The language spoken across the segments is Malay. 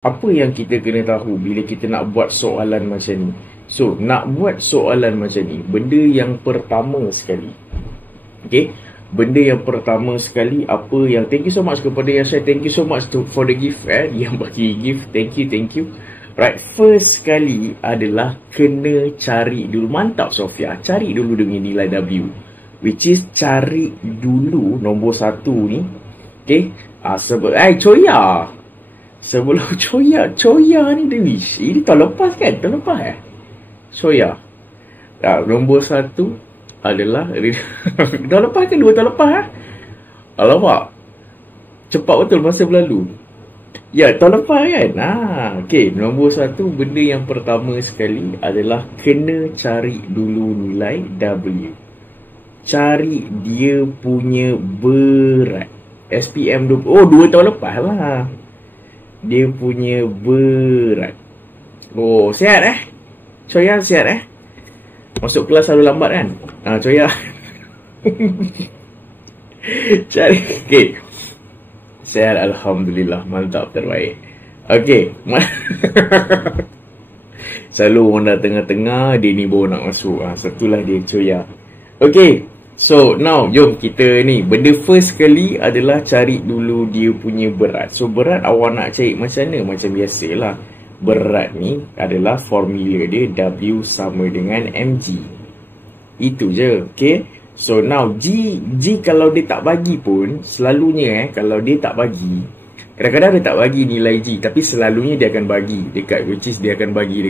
Apa yang kita kena tahu bila kita nak buat soalan macam ni? So, nak buat soalan macam ni, benda yang pertama sekali, okay, benda yang pertama sekali, apa yang, thank you so much kepada yang share, thank you so much for the gift, yang bagi gift, thank you. Right, first sekali adalah kena cari dulu, mantap Sofia, cari dulu dengan nilai W, which is cari dulu nombor satu ni, okay, Choya. Sebelum Choya ni Dewish, ini tahun lepas kan? Tahun lepas Choya. Nombor satu adalah tahun lepas kan? 2 tahun lepas Alamak, cepat betul masa berlalu. Ya, tahun lepas kan? Okay, nombor satu, benda yang pertama sekali adalah kena cari dulu nilai W. Cari dia punya berat. SPM 20, 2 tahun lepas lah. Dia punya berat. Oh, sihat Choya sihat masuk kelas selalu lambat kan? Choya. Cari. Okay, sihat, alhamdulillah, mantap, terbaik. Okay. Selalu orang dah tengah-tengah, dia ni baru nak masuk. Satulah dia Choya. Okay, so now jom kita ni, benda first sekali adalah cari dulu dia punya berat. So berat awak nak cari macam mana? Macam biasalah, berat ni adalah formula dia W sama dengan mg. Itu je. Okay, so now G kalau dia tak bagi pun, selalunya kalau dia tak bagi, kadang-kadang dia tak bagi nilai G, tapi selalunya dia akan bagi dekat, which is dia akan bagi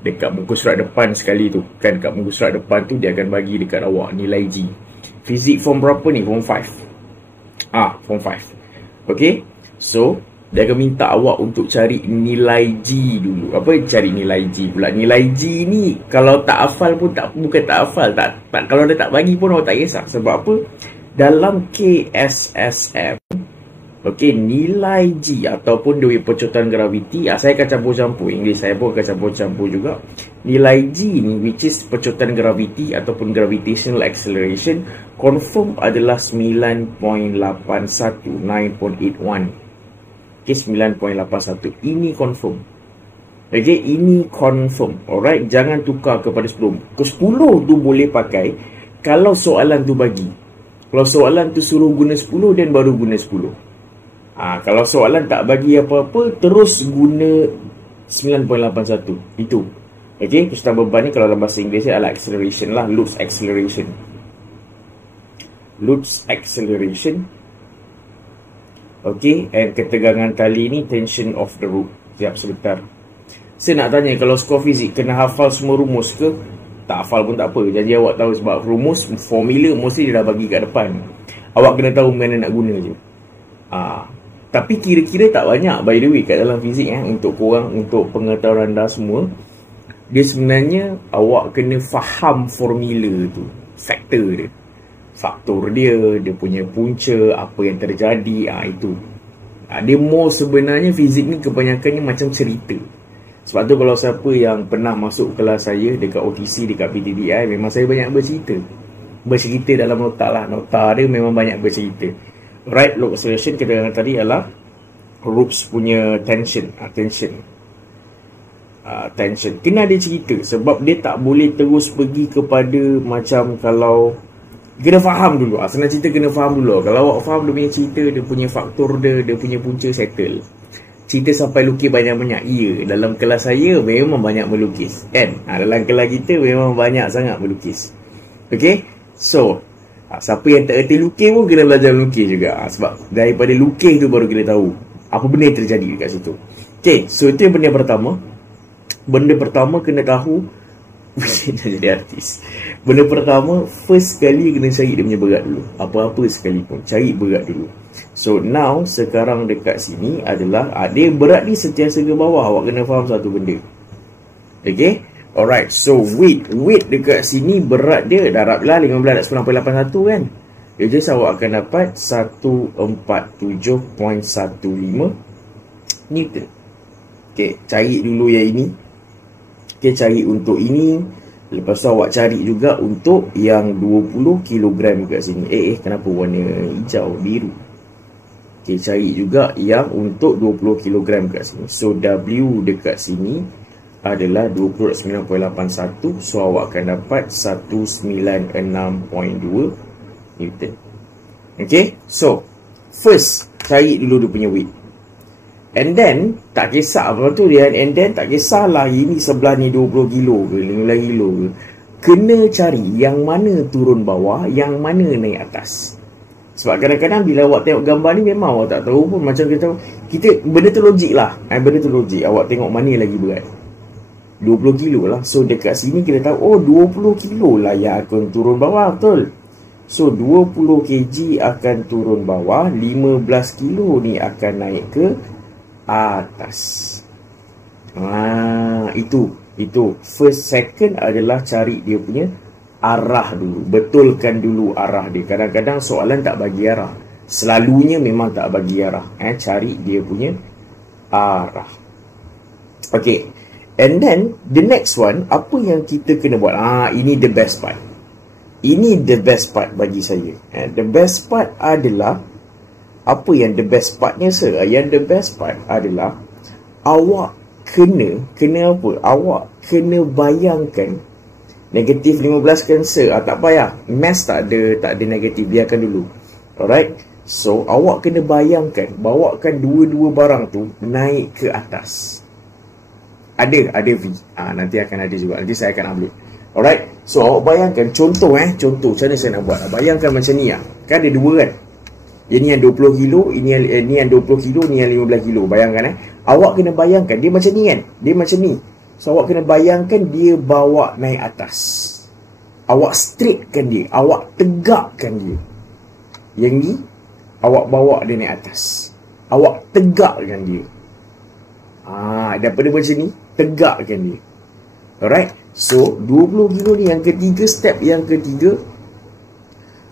dekat muka surat depan sekali tu kan. Dekat muka surat depan tu dia akan bagi dekat awak nilai G. Fizik form berapa ni? Form 5. Form 5. Okay, so dia akan minta awak untuk cari nilai G dulu. Apa cari nilai G pula? Nilai G ni kalau tak hafal pun bukan tak hafal, tak kalau dia tak bagi pun awak tak kisah. Sebab apa? Dalam KSSM, okay, nilai G ataupun dia percotan graviti, saya akan campur-campur English, saya pun akan campur-campur juga. Nilai G ni, which is percotan graviti ataupun gravitational acceleration, confirm adalah 9.81, 9.81. Okay, 9.81. Ini confirm. Okay, ini confirm. Alright, jangan tukar kepada 10. Ke 10 tu boleh pakai kalau soalan tu bagi. Kalau soalan tu suruh guna 10, dan baru guna 10. Kalau soalan tak bagi apa-apa, terus guna 9.81. Itu. Okay, kesetan beban ni kalau dalam bahasa Inggeris adalah acceleration lah. Lutz acceleration. Lutz acceleration. Okay, and ketegangan tali ni tension of the rope. Siap sebentar. Saya nak tanya, kalau skor fizik kena hafal semua rumus ke? Tak hafal pun tak apa. Jadi awak tahu sebab rumus, formula mesti dia dah bagi kat depan. Awak kena tahu mana nak guna je. Tapi kira-kira tak banyak, by the way, kat dalam fizik untuk korang, untuk pengetahuan anda semua, dia sebenarnya awak kena faham formula tu, faktor dia punya punca, apa yang terjadi, itu. Dia more sebenarnya fizik ni kebanyakannya macam cerita. Sebab tu kalau siapa yang pernah masuk kelas saya dekat OTC, dekat PTDI, memang saya banyak bercerita dalam nota lah. Nota dia memang banyak bercerita. Right load acceleration kita dengar tadi adalah ropes punya tension. Tension kena ada cerita, sebab dia tak boleh terus pergi kepada macam, kalau kena faham dulu. Senang cerita kena faham dulu. Kalau awak faham dia punya cerita, dia punya faktor dia punya punca, settle. Cerita sampai lukis banyak-banyak. Ya, dalam kelas saya memang banyak melukis kan. Dalam kelas kita memang banyak sangat melukis. Okay, so siapa yang tak erti lukis pun kena belajar lukis juga. Sebab daripada lukis tu baru kita tahu apa benda yang terjadi dekat situ. Okay, so itu yang benda pertama. Benda pertama kena tahu jadi artis. Benda pertama, first sekali kena cari dia punya berat dulu. Apa-apa sekalipun, cari berat dulu. So now, sekarang dekat sini adalah dia berat ni sentiasa ke bawah. Awak kena faham satu benda. Okay, alright, so weight dekat sini, berat dia darab lah 15 dan 9.81 kan. Just awak akan dapat 147.15 Newton. Okay, cari dulu yang ini. Okay, cari untuk ini. Lepas tu awak cari juga untuk yang 20 kg kat sini. Kenapa warna hijau, biru? Okay, cari juga yang untuk 20 kg kat sini. So W dekat sini adalah 20.981. So awak akan dapat 196.2 Newton. Okay, so first cari dulu dia punya weight. And then tak kisah apa tu dia, and then tak kisahlah ini sebelah ni 20 kilo ke 15 kilo ke. Kena cari yang mana turun bawah, yang mana naik atas. Sebab kadang-kadang bila awak tengok gambar ni memang awak tak tahu pun, macam kita benda tu logik lah. Benda tu logik. Awak tengok mana lagi berat. 20 kilo lah. So dekat sini kita tahu, oh 20 kilo lah yang akan turun bawah, betul. So 20 kg akan turun bawah, 15 kilo ni akan naik ke atas. Itu first. Second adalah cari dia punya arah dulu. Betulkan dulu arah dia. Kadang-kadang soalan tak bagi arah. Selalunya memang tak bagi arah. Cari dia punya arah. Okay. And then the next one, apa yang kita kena buat? Ini the best part. Ini the best part bagi saya. The best part adalah, apa yang the best partnya sir? Yang the best part adalah awak kena apa? Awak kena bayangkan negatif 15 kan sir? Tak payah. Math tak ada negatif, biarkan dulu. Alright. So awak kena bayangkan, bawakan dua-dua barang tu naik ke atas. Ada V. Nanti akan ada juga. Nanti saya akan upload. Alright. So awak bayangkan contoh macam mana saya nak buat. Bayangkan macam ni kan ada dua kan. Ini yang 20 kilo, ini yang 20 kilo, ini yang 15 kilo. Bayangkan awak kena bayangkan dia macam ni kan. Dia macam ni. So awak kena bayangkan dia bawa naik atas. Awak straightkan dia, awak tegakkan dia. Yang ni awak bawa dia naik atas. Awak tegakkan dia. Daripada macam ni, tegakkan dia. Alright. So 20 kilo ni yang ketiga, step yang ketiga.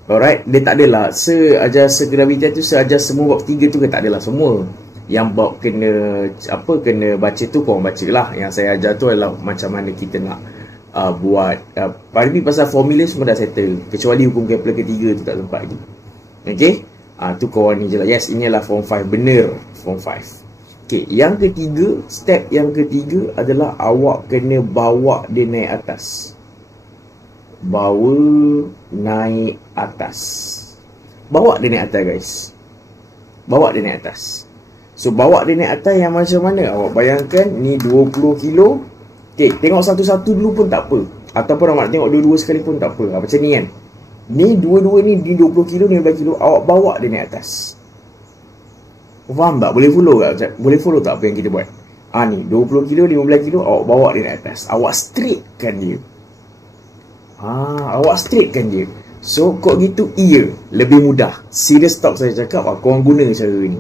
Alright, dia tak adalah seajar segraviti tu, seajar semua bab 3 tu ke, tak adalah semua. Yang bab kena baca tu korang baca lah. Yang saya ajar tu adalah macam mana kita nak buat pasal formula semua dah settle, kecuali hukum Kepler ketiga tu tak sempat lagi. Okay, tu korang ni je lah. Yes, ini adalah form 5, benar form 5. Okay, yang ketiga, step yang ketiga adalah awak kena bawa dia naik atas. Bawa naik atas. Bawa dia naik atas guys. Bawa dia naik atas. So bawa dia naik atas yang macam mana? Awak bayangkan ni 20 kilo. Okay, tengok satu-satu dulu pun tak apa. Ataupun awak tengok dua-dua sekali pun tak apa. Macam ni kan. Ni dua-dua ni 20 kilo, 15 kilo. Awak bawa dia naik atas. Faham tak? Boleh follow tak? Boleh follow tak apa yang kita buat? Ni 20 kilo, 15 kilo. Awak bawa dia naik atas. Awak straightkan dia. Awak straightkan dia. So kok gitu, iya, lebih mudah. Serious talk saya cakap, korang guna cara ni.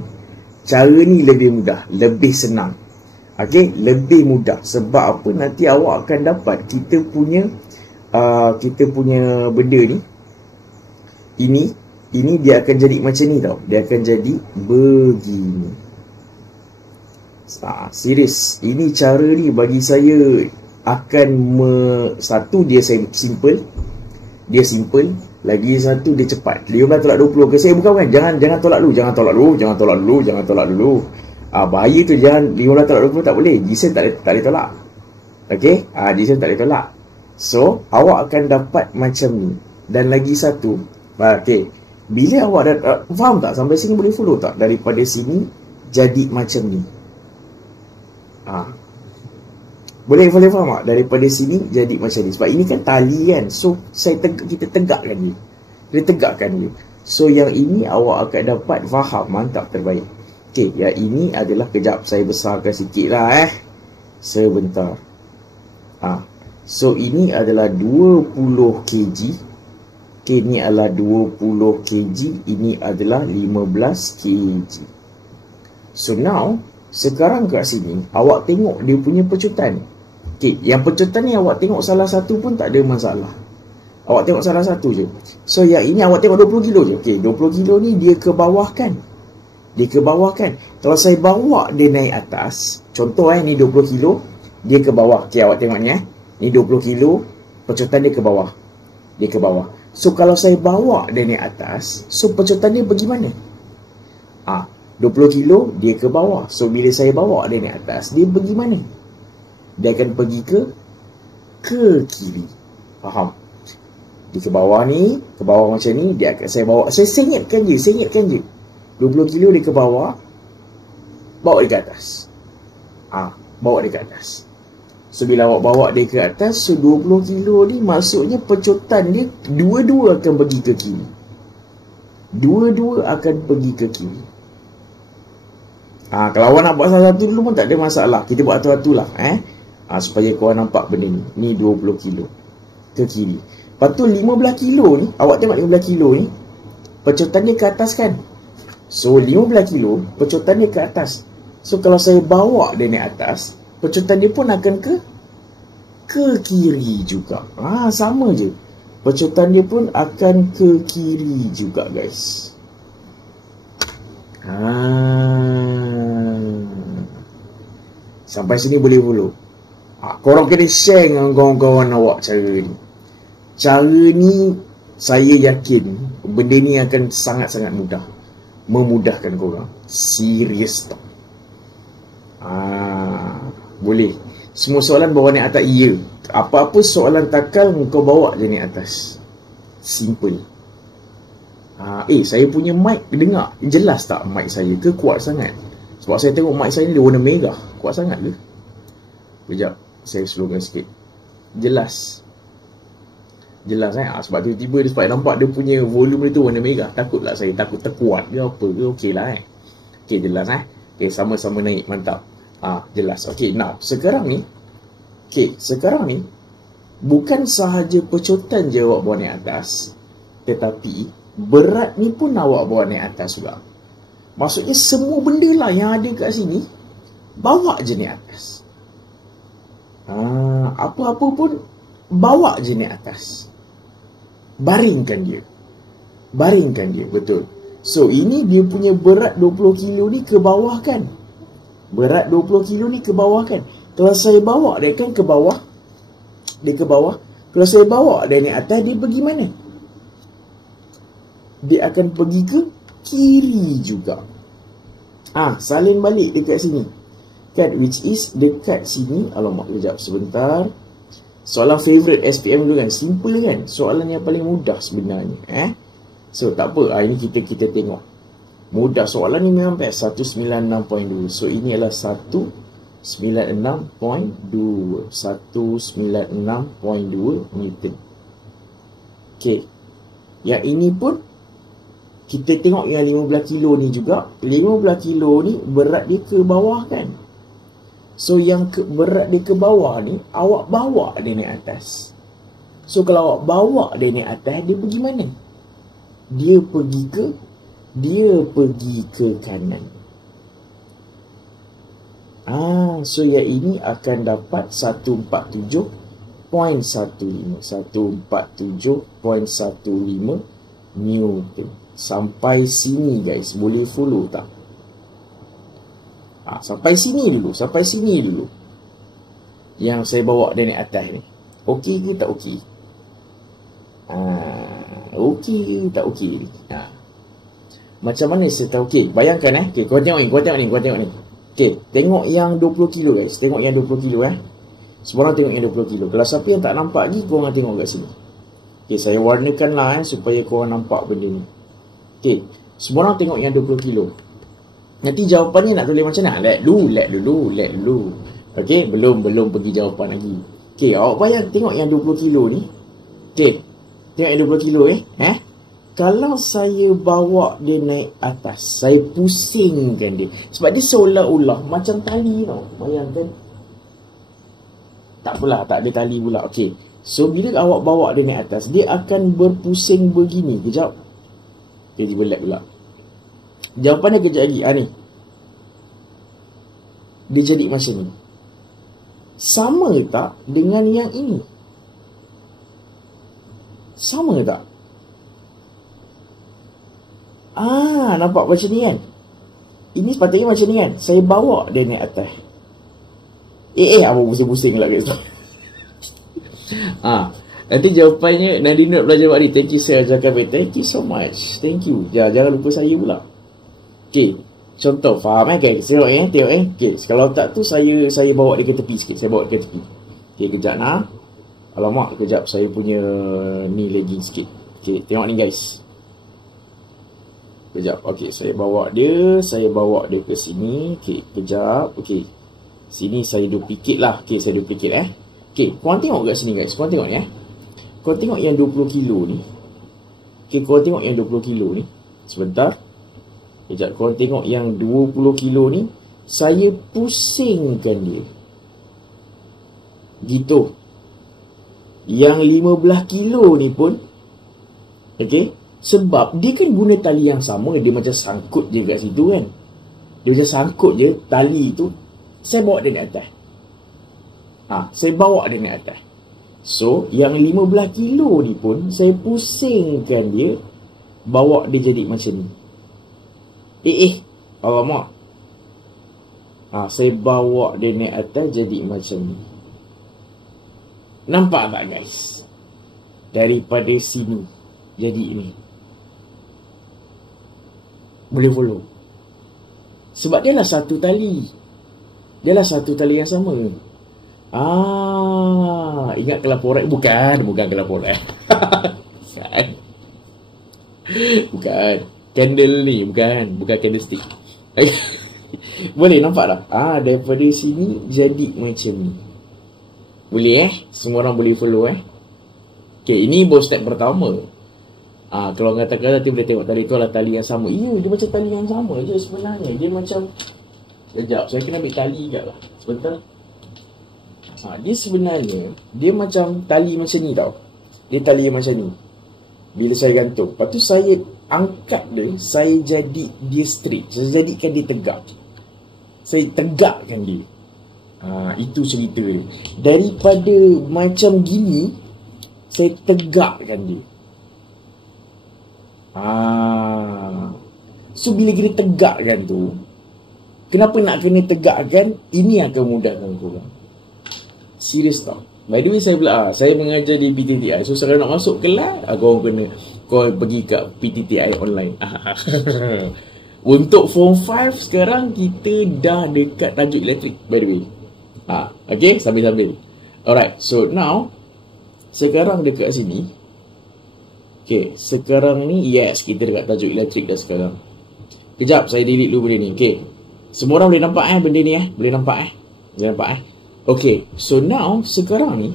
Cara ni lebih mudah, lebih senang. Okay, lebih mudah. Sebab apa? Nanti awak akan dapat kita punya benda ni. Ini dia akan jadi macam ni tau. Dia akan jadi begini. Serius, ini cara ni bagi saya akan satu, dia simple. Dia simple. Lagi satu, dia cepat. 15 tolak 20 ke? Saya bukan jangan tolak dulu. Jangan tolak dulu. Bahaya tu, jangan 15 tolak 20 tak boleh. G-cell tak boleh tolak. Okay, G-cell tak boleh tolak. So awak akan dapat macam ni. Dan lagi satu, okay, bila awak dah faham tak? Sampai sini boleh follow tak? Daripada sini jadi macam ni. Boleh faham tak? Daripada sini jadi macam ni. Sebab ini kan tali kan. So kita tegakkan dia. Kita tegakkan dia. So yang ini awak akan dapat faham. Mantap, terbaik. Okay, yang ini adalah, kejap saya besarkan sikit lah sebentar. So ini adalah 20 kg. Okay, ini adalah 20 kg. Ini adalah 15 kg. So now, sekarang kat sini awak tengok dia punya pecutan. Okay, yang pecutan ni awak tengok salah satu pun tak ada masalah. Awak tengok salah satu je. So yang ini awak tengok 20 kilo je. Okay, 20 kilo ni dia ke bawah kan? Dia ke bawah kan? Kalau saya bawa dia naik atas, contoh ni 20 kilo, dia ke bawah. Okay, awak tengok ni ni 20 kilo, pecutan dia ke bawah. Dia ke bawah. So kalau saya bawa dia naik atas, so pecutan dia pergi mana? 20 kilo dia ke bawah. So bila saya bawa dia naik atas, dia pergi mana? Dia akan pergi ke kiri. Faham? Dia ke bawah ni, ke bawah macam ni, dia akan saya sengitkan je. 20 kilo dia ke bawah, bawa dia ke atas. Bawa dia ke atas. So bila awak bawa dia ke atas, so 20 kilo ni maksudnya pecotan dia dua-dua akan pergi ke kiri. Dua-dua akan pergi ke kiri. Kalau awak nak buat salah satu dulu pun tak ada masalah. Kita buat atu-atu lah. Supaya korang nampak benda ni. Ni 20 kilo ke kiri. Lepas tu 15 kilo ni, awak tengok 15 kilo ni, pecotan dia ke atas kan? So 15 kilo, pecotan dia ke atas. So kalau saya bawa dia naik atas, pecotan dia pun akan ke kiri juga. Sama je. Pecotan dia pun akan ke kiri juga, guys. Sampai sini boleh follow. Korang kena share dengan kawan-kawan awak cara ni. Cara ni saya yakin benda ni akan sangat-sangat mudah. Memudahkan korang. Serius tak? Boleh. Semua soalan bawa naik atas, ya. Apa-apa soalan takal kau bawa je naik atas. Simple. Saya punya mic dengar jelas tak mic saya ke kuat sangat? Sebab saya tengok mic saya ni warna merah. Kuat sangat ke? Sekejap, saya slowkan sikit. Jelas sebab tiba-tiba dia, sebab nampak dia punya volume dia tu warna merah. Takutlah saya, takut terkuat ke apa ke. Okey lah okey, jelas sama-sama naik, mantap. Jelas. Okey, now sekarang ni bukan sahaja pecotan je awak bawa naik atas, tetapi berat ni pun awak bawa naik atas juga. Maksudnya semua benda lah yang ada kat sini, bawa je naik atas. Apa-apa pun bawa je naik atas. Baringkan dia, betul. So ini dia punya berat 20 kilo ni ke bawah kan? Berat 20 kilo ni ke bawah kan? Kalau saya bawa dia kan ke bawah, dia ke bawah. Kalau saya bawa dia naik atas, dia pergi mana? Dia akan pergi ke kiri juga. Salin balik dekat sini kan, which is dekat sini. Alamak, kejap sebentar. Soalan favourite SPM dulu kan, simple kan, soalan yang paling mudah sebenarnya. So tak apa, ini kita tengok. Mudah, soalan ni memang best. 196.2. So ini adalah 196.2 Newton. Okay, yang ini pun kita tengok yang 15 kilo ni juga. 15 kilo ni berat dia ke bawah kan. So yang berat dia ke bawah ni, awak bawa dia naik atas. So kalau awak bawa dia naik atas, dia pergi mana? Dia pergi ke kanan. So yang ini akan dapat 147.15 Newton. Sampai sini guys, boleh follow tak? Sampai sini dulu. Yang saya bawa dia naik atas ni, okey ke tak okey? Okey ke tak okey? Macam mana saya tahu? Okey, bayangkan okey, kau tengok ni. Okey, tengok yang 20 kilo guys. Tengok yang 20 kilo Semua orang tengok yang 20 kilo. Kalau siapa yang tak nampak lagi, korang tengok kat sini. Okey, saya warnakan lah supaya korang nampak benda ni. Okey, semua orang tengok yang 20 kilo. Nanti jawapannya nak tulis macam mana? Let dulu. Okey, belum pergi jawapan lagi. Okey, awak bayang tengok yang 20 kilo ni. Okey, tengok yang 20 kilo Kalau saya bawa dia naik atas, saya pusingkan dia. Sebab dia seolah-olah macam tali tau. Bayangkan. Tak apalah, tak ada tali pula. Okey, so bila awak bawa dia naik atas, dia akan berpusing begini. Kejap. Okey, dia berlap pula. Jawapannya kejap lagi. Ni. Dia jadi macam ni. Sama tak dengan yang ini? Sama tak? Nampak macam ni kan? Ini sepatutnya macam ni kan? Saya bawa dia naik atas. Apa pusing-pusing lah guys. Nanti jawapannya Nanti nak belajar buat ni. Thank you sir, ajarkan baik. Thank you so much. Thank you. Jangan lupa saya pula. Okay, Contoh, faham guys? Tengok okay, kalau tak tu saya bawa dia ke tepi sikit. Saya bawa dia ke tepi. Okay, kejap nah. Alamak, kejap saya punya ni lagging sikit. Okay, tengok ni guys. Kejap. Okay, saya bawa dia ke sini. Okay, kejap. Okay, sini saya duplicate lah. Okay, saya duplicate Okay, korang tengok kat sini guys. Korang tengok ni Korang tengok yang 20 kilo ni. Okay, korang tengok yang 20 kilo ni. Sebentar. Kejap, korang tengok yang 20 kilo ni. Saya pusingkan dia. Gitu. Yang 15 kilo ni pun. Okay. Sebab dia kan guna tali yang sama. Dia macam sangkut je kat situ kan. Dia macam sangkut je. Tali tu. Saya bawa dia naik atas. Saya bawa dia naik atas. So, yang 15 kilo ni pun. Saya pusingkan dia. Bawa dia jadi macam ni. Alamak. Saya bawa dia naik atas jadi macam ni. Nampak tak guys? Daripada sini jadi ini. Boleh follow? Sebab dia lah satu tali. Dia lah satu tali yang sama. Ingat kelaporan? Bukan kelaporan. Bukan. Candle ni, bukan candlestick. Boleh nampak tak? Daripada sini jadi macam ni. Boleh Semua orang boleh follow Okay, ini baru step pertama. Kalau katakan nanti boleh tengok tali tu adalah tali yang sama. Dia macam tali yang sama je sebenarnya. Dia macam, sekejap, saya kena ambil tali kat lah. Sebentar. Dia sebenarnya, dia macam tali macam ni tau. Dia tali yang macam ni. Bila saya gantung. Lepas tu saya angkat dia, saya jadi dia straight. Saya jadikan dia tegak. Saya tegakkan dia. Itu cerita dia. Daripada macam gini, saya tegakkan dia. So bila kita tegakkan tu, kenapa nak kena tegakkan? Ini akan mudahkan korang. Serius tau. By the way, saya mengajar di PTTI. So kalau nak masuk kelas, korang kena call pergi kat PTTI online. Untuk form 5 sekarang kita dah dekat tajuk elektrik, by the way. Okay, sambil-sambil. Alright, so now sekarang dekat sini. Okay, sekarang ni yes, kita dekat tajuk elektrik dah sekarang. Kejap, saya delete dulu benda ni. Okay, semua orang boleh nampak benda ni Boleh nampak Boleh nampak Okay, so now sekarang ni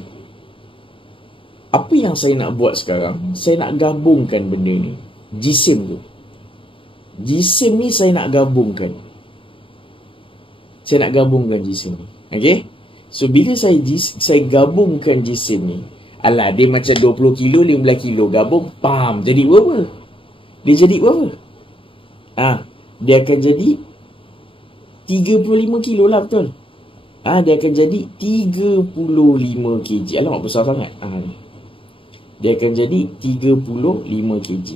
apa yang saya nak buat sekarang? Saya nak gabungkan benda ni. Jisim tu. Jisim ni saya nak gabungkan. Saya nak gabungkan jisim ni. Okay, so bila saya gabungkan jisim ni, dia macam 20 kilo, 15 kilo gabung, jadi berapa? Dia jadi berapa? Dia akan jadi 35 kilo lah, betul? Dia akan jadi 35 kg. Alamak, besar sangat. Dia akan jadi 35 kg.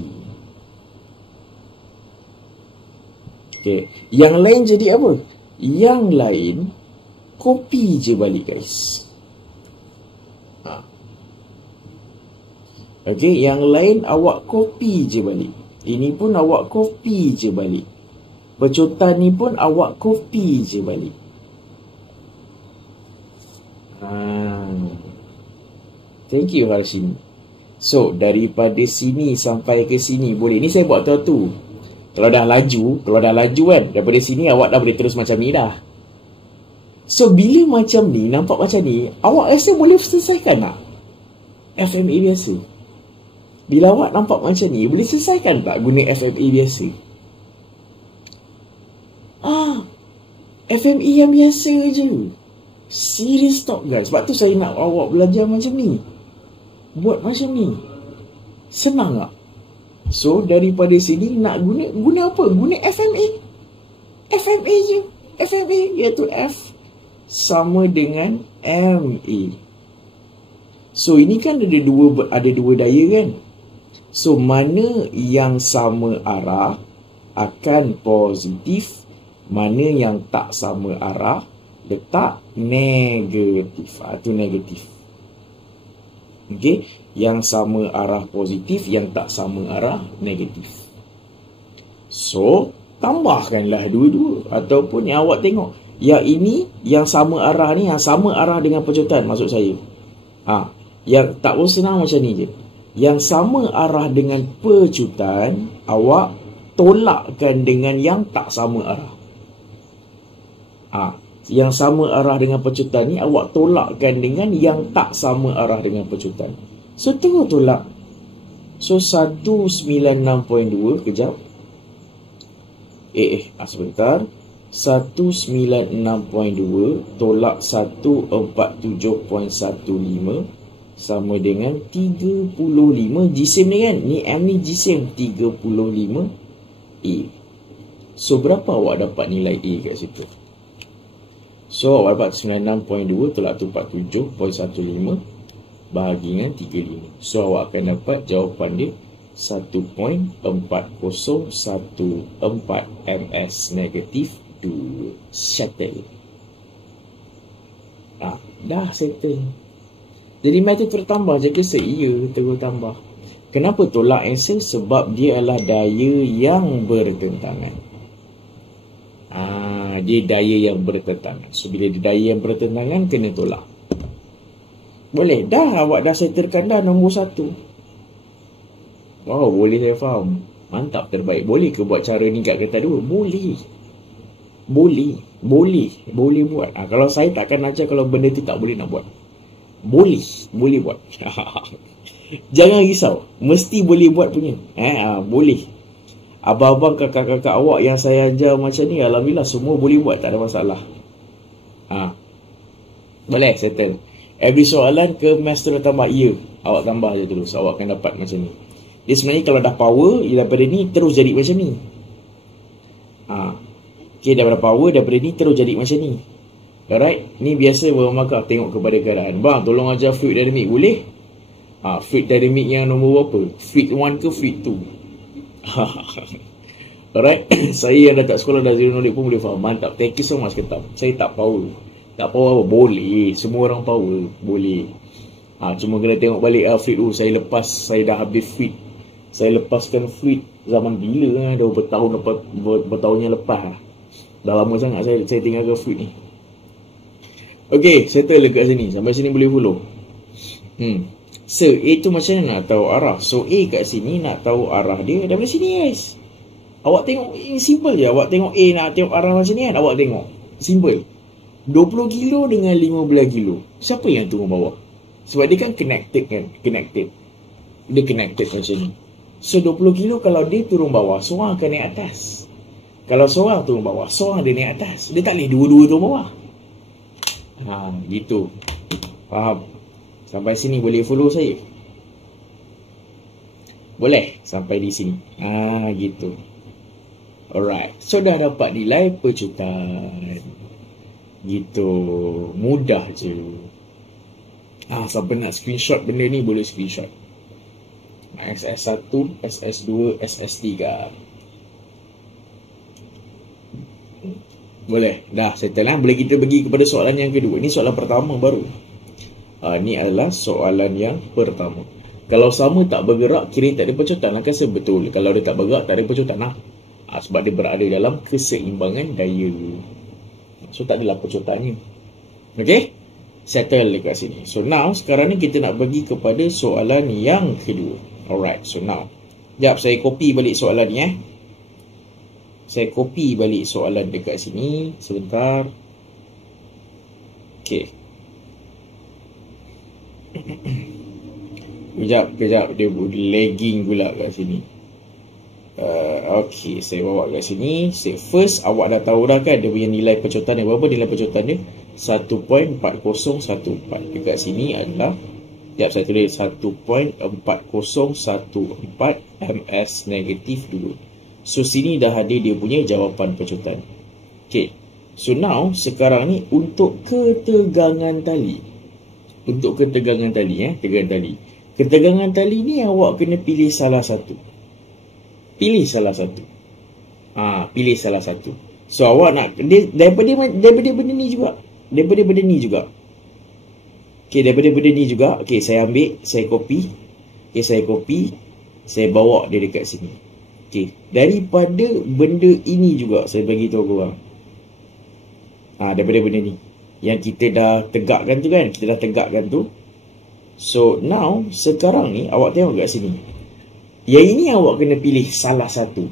Okay. Yang lain jadi apa? Yang lain copy je balik guys. Okay, yang lain awak copy je balik. Ini pun awak copy je balik. Pecotan ni pun awak copy je balik. Thank you Harshini. So daripada sini sampai ke sini boleh. Ni saya buat tu. Kalau dah laju kan, daripada sini awak dah boleh terus macam ni dah. So bila macam ni, nampak macam ni, awak rasa boleh selesaikan tak FMA biasa? Bila awak nampak macam ni, boleh selesaikan tak guna FMA biasa? FMA yang biasa je. Serious talk guys. Sebab tu saya nak awak belajar macam ni. Buat macam ni. Senang tak? So daripada sini nak guna apa? Guna FMA. FMA je. FMA iaitu F sama dengan MA. So ini kan ada dua daya kan? So mana yang sama arah akan positif, mana yang tak sama arah letak negatif. Itu negatif. Okay, yang sama arah positif, yang tak sama arah negatif. So tambahkanlah dua-dua. Ataupun yang awak tengok, yang ini, yang sama arah ni, yang sama arah dengan pecutan maksud saya. Yang tak senang macam ni je. Yang sama arah dengan pecutan, awak tolakkan dengan yang tak sama arah. Yang sama arah dengan pecutan ni, awak tolakkan dengan yang tak sama arah dengan pecutan. So, terus tolak. So, 196.2, kejap. Sebentar. 196.2 tolak 147.15 sama dengan 35. Jisim ni kan, ni M ni jisim 35 A. So, berapa awak dapat nilai A kat situ? So, awak dapat 96.2 tolak 47.15 bahagi dengan 35. So, awak akan dapat jawapan dia 1.4014 ms negatif 2. Settle. Dah settle. Jadi method tertambah je kisah iya terus tambah. Kenapa tolak answer? Sebab dia adalah daya yang bertentangan. Dia daya yang bertentangan. So bila dia daya yang bertentangan, kena tolak. Boleh dah, awak dah settlekan dah nombor 1. Wow, boleh, saya faham. Mantap, terbaik. Boleh ke buat cara ni kat kereta 2? Boleh. Boleh buat. Kalau saya takkan ajar kalau benda tu tak boleh nak buat. Boleh buat. Jangan risau, mesti boleh buat punya. Boleh. Abang-abang, kakak-kakak awak yang saya ajar macam ni, alhamdulillah semua boleh buat, tak ada masalah. Boleh settle. Every soalan ke maths tu tambah ya, awak tambah je terus, awak akan dapat macam ni. Dia sebenarnya kalau dah power daripada ni terus jadi macam ni. Okay, daripada power daripada ni terus jadi macam ni. Alright, ni biasa bermakar tengok kepada keadaan. Bang, tolong ajar fluid dynamic, boleh? Fluid dynamic yang nombor berapa? Fluid 1 ke fluid 2? Alright, saya yang dah tak sekolah dah zero knowledge pun boleh faham. Mantap, thank you so much Ketam. Saya tak power. Tak power apa? Boleh, semua orang power. Boleh. Cuma kena tengok balik fluid. Saya lepas, saya dah habis fluid. Saya lepaskan fluid zaman bila dah bertahunnya lepas. Dah lama sangat saya tinggalkan fluid ni. Okay, settle dekat sini. Sampai sini boleh follow. So, A tu macam mana nak tahu arah? So, A kat sini nak tahu arah dia daripada sini, guys. Awak tengok, ini simple je. Awak tengok A nak tengok arah macam ni kan? Awak tengok. Simple. 20 kilo dengan 15 kilo. Siapa yang turun bawah? Sebab dia kan connected kan? Connected. Dia connected macam ni. So, 20 kilo kalau dia turun bawah, seorang akan naik atas. Kalau seorang turun bawah, seorang dia naik atas. Dia tak boleh dua-dua turun bawah. Gitu. Faham? Sampai sini boleh follow saya? Boleh sampai di sini. Gitu. Alright. So dah dapat nilai pecutan. Gitu. Mudah je. Siapa nak screenshot benda ni boleh screenshot. SS1, SS2, SS3. Boleh, dah settle lah. Boleh kita pergi kepada soalan yang kedua. Ini soalan pertama baru. Ini adalah soalan yang pertama. Kalau sama tak bergerak, kira tak ada pecutan. Rasa betul. Kalau dia tak bergerak, tak ada pecutan lah. Sebab dia berada dalam keseimbangan daya. So tak adalah pecutannya. Okay, settle dekat sini. So now, sekarang ni kita nak pergi kepada soalan yang kedua. Alright, so now sekejap saya copy balik soalan ni. Saya copy balik soalan dekat sini. Sebentar. Okay. Kejap. Dia lagging pula kat sini. Okay, saya bawa kat sini. First, awak dah tahu dah kan dia punya nilai pecutan dia. Berapa nilai pecutan dia? 1.4014. Dekat sini adalah, sekejap saya tulis 1.4014 ms negatif dulu. So, sini dah ada dia punya jawapan pecutan. Okay. So, now, sekarang ni untuk ketegangan tali. Untuk ketegangan tali, tegangan tali. Ketegangan tali ni awak kena pilih salah satu. Pilih salah satu. Pilih salah satu. So, awak nak, daripada benda ni juga. Daripada benda ni juga. Okay, daripada benda ni juga. Okay, saya ambil, saya copy. Okay, saya copy. Saya bawa dia dekat sini. Okey, daripada benda ini juga saya bagi tahu korang. Daripada benda ni yang kita dah tegakkan tu kan, kita dah tegakkan tu. So now sekarang ni awak tengok kat sini. Yang ini awak kena pilih salah satu.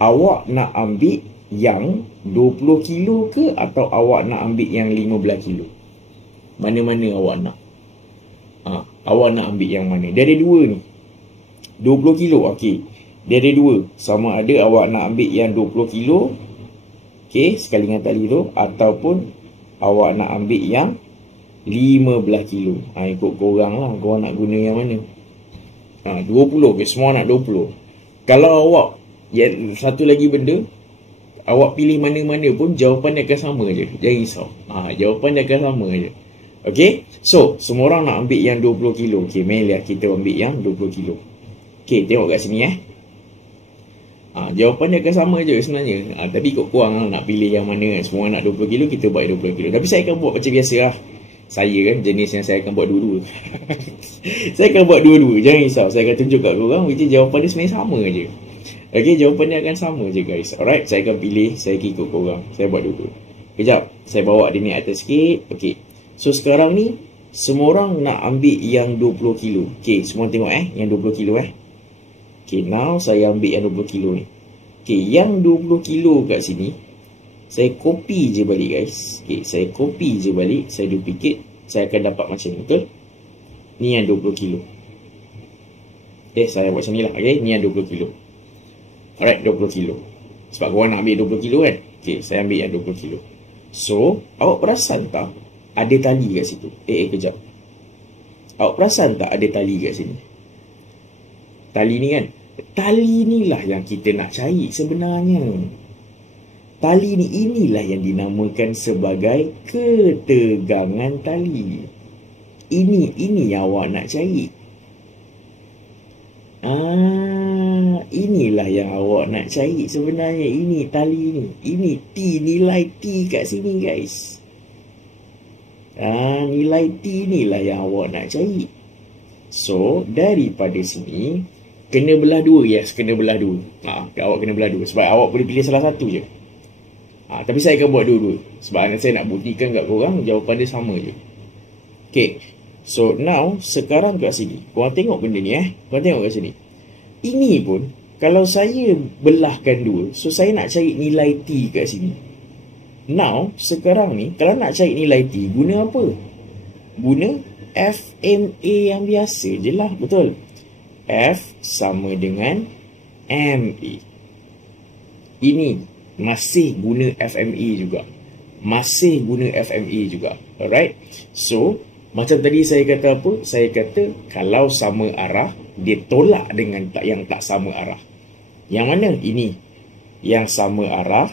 Awak nak ambil yang 20 kilo ke atau awak nak ambil yang 15 kilo? Mana-mana awak nak? Awak nak ambil yang mana? Dia ada dua ni. 20 kilo, okey. Dia ada dua. Sama ada awak nak ambil yang 20 kilo, okey, sekali dengan tali tu, ataupun awak nak ambil yang 15 kilo. Ikut korang lah, korang nak guna yang mana. 20, okay, semua nak 20. Kalau awak satu lagi benda, awak pilih mana-mana pun jawapan dia akan sama je. Jangan risau. Jawapan dia akan sama je. Okay, so semua orang nak ambil yang 20 kilo. Okay, main lihat kita ambil yang 20 kilo. Okay, tengok kat sini jawapan dia akan sama je sebenarnya. Tapi ikut korang lah, nak pilih yang mana. Semua nak 20 kilo, kita buat 20 kilo. Tapi saya akan buat macam biasa lah. Saya kan jenis yang saya akan buat dua-dua. Saya akan buat dua-dua, jangan risau. Saya akan tunjuk kat korang, which is jawapan dia sebenarnya sama je. Okay, jawapan dia akan sama je guys. Alright, saya akan pilih, saya ikut korang. Saya buat dua-dua. Kejap, saya bawa dia ni atas sikit. Okay, so sekarang ni semua orang nak ambil yang 20 kilo. Okay, semua tengok yang 20 kilo Okay, now saya ambil yang 20 kilo ni. Okay, yang 20 kilo kat sini saya copy je balik guys. Okay, saya copy je balik, saya duplicate, saya akan dapat macam ni, betul? Ni yang 20 kilo. Okay, saya buat macam ni lah. Okay, ni yang 20 kilo. Alright, 20 kilo. Sebab korang nak ambil 20 kilo kan. Okay, saya ambil yang 20 kilo. So, awak perasan tak ada tali kat situ? Kejap. Awak perasan tak ada tali kat sini? Tali ni kan, tali ni lah yang kita nak cari sebenarnya. Tali ni, inilah yang dinamakan sebagai ketegangan tali. Ini yang awak nak cari. Inilah yang awak nak cari sebenarnya. Ini tali ni. Ini T, nilai T kat sini guys. Nilai T ni lah yang awak nak cari. So, daripada sini kena belah dua. Yes, kena belah dua. Awak kena belah dua. Sebab awak boleh pilih salah satu je. Tapi saya akan buat dua-dua. Sebab saya nak buktikan kat korang jawapan dia sama je. Okay, so now sekarang kat sini korang tengok benda ni korang tengok kat sini. Ini pun kalau saya belahkan dua, so saya nak cari nilai T kat sini. Now sekarang ni kalau nak cari nilai T, guna apa? Guna FMA yang biasa je lah, betul? F sama dengan MA. Ini masih guna FMA juga. Masih guna FMA juga. Alright. So, macam tadi saya kata apa? Saya kata kalau sama arah, dia tolak dengan yang tak sama arah. Yang mana? Ini. Yang sama arah.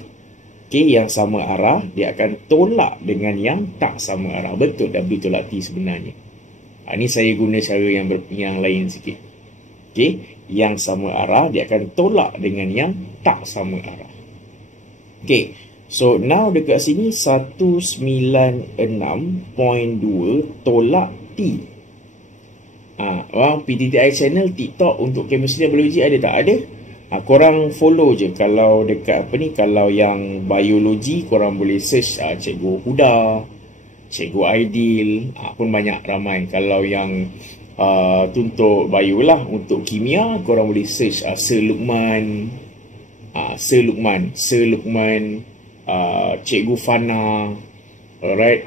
Okay, yang sama arah, dia akan tolak dengan yang tak sama arah. Betul, W tolak T sebenarnya. Ini saya guna cara yang lain sikit. Okay, yang sama arah, dia akan tolak dengan yang tak sama arah. Okay, so now dekat sini 196.2 tolak T. PTTI channel TikTok untuk chemistry dan biologi ada tak? Ada. Korang follow je. Kalau dekat kalau yang biologi, korang boleh search Cikgu Huda, Cikgu Aidil, pun banyak ramai. Kalau yang untuk bio lah, untuk kimia, korang boleh search Sir Luqman, Cikgu Fana, alright,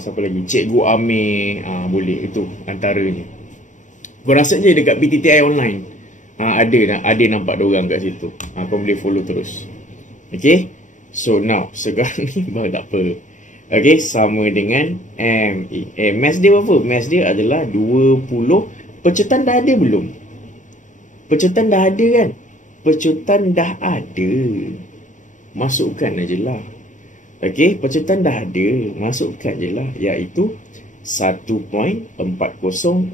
siapa lagi, Cikgu Amir, boleh, itu antaranya. Korang rasa je dekat PTTI online, ada nampak diorang kat situ. Kau boleh follow terus. Okay, so now sekarang ni tak apa. Okay, sama dengan MA. Mass dia berapa? Mass dia adalah 20. Pecutan dah ada belum? Pecutan dah ada kan? Pecutan dah ada. Masukkan aje lah. Okay, pecutan dah ada. Masukkan je lah. Iaitu 1.40.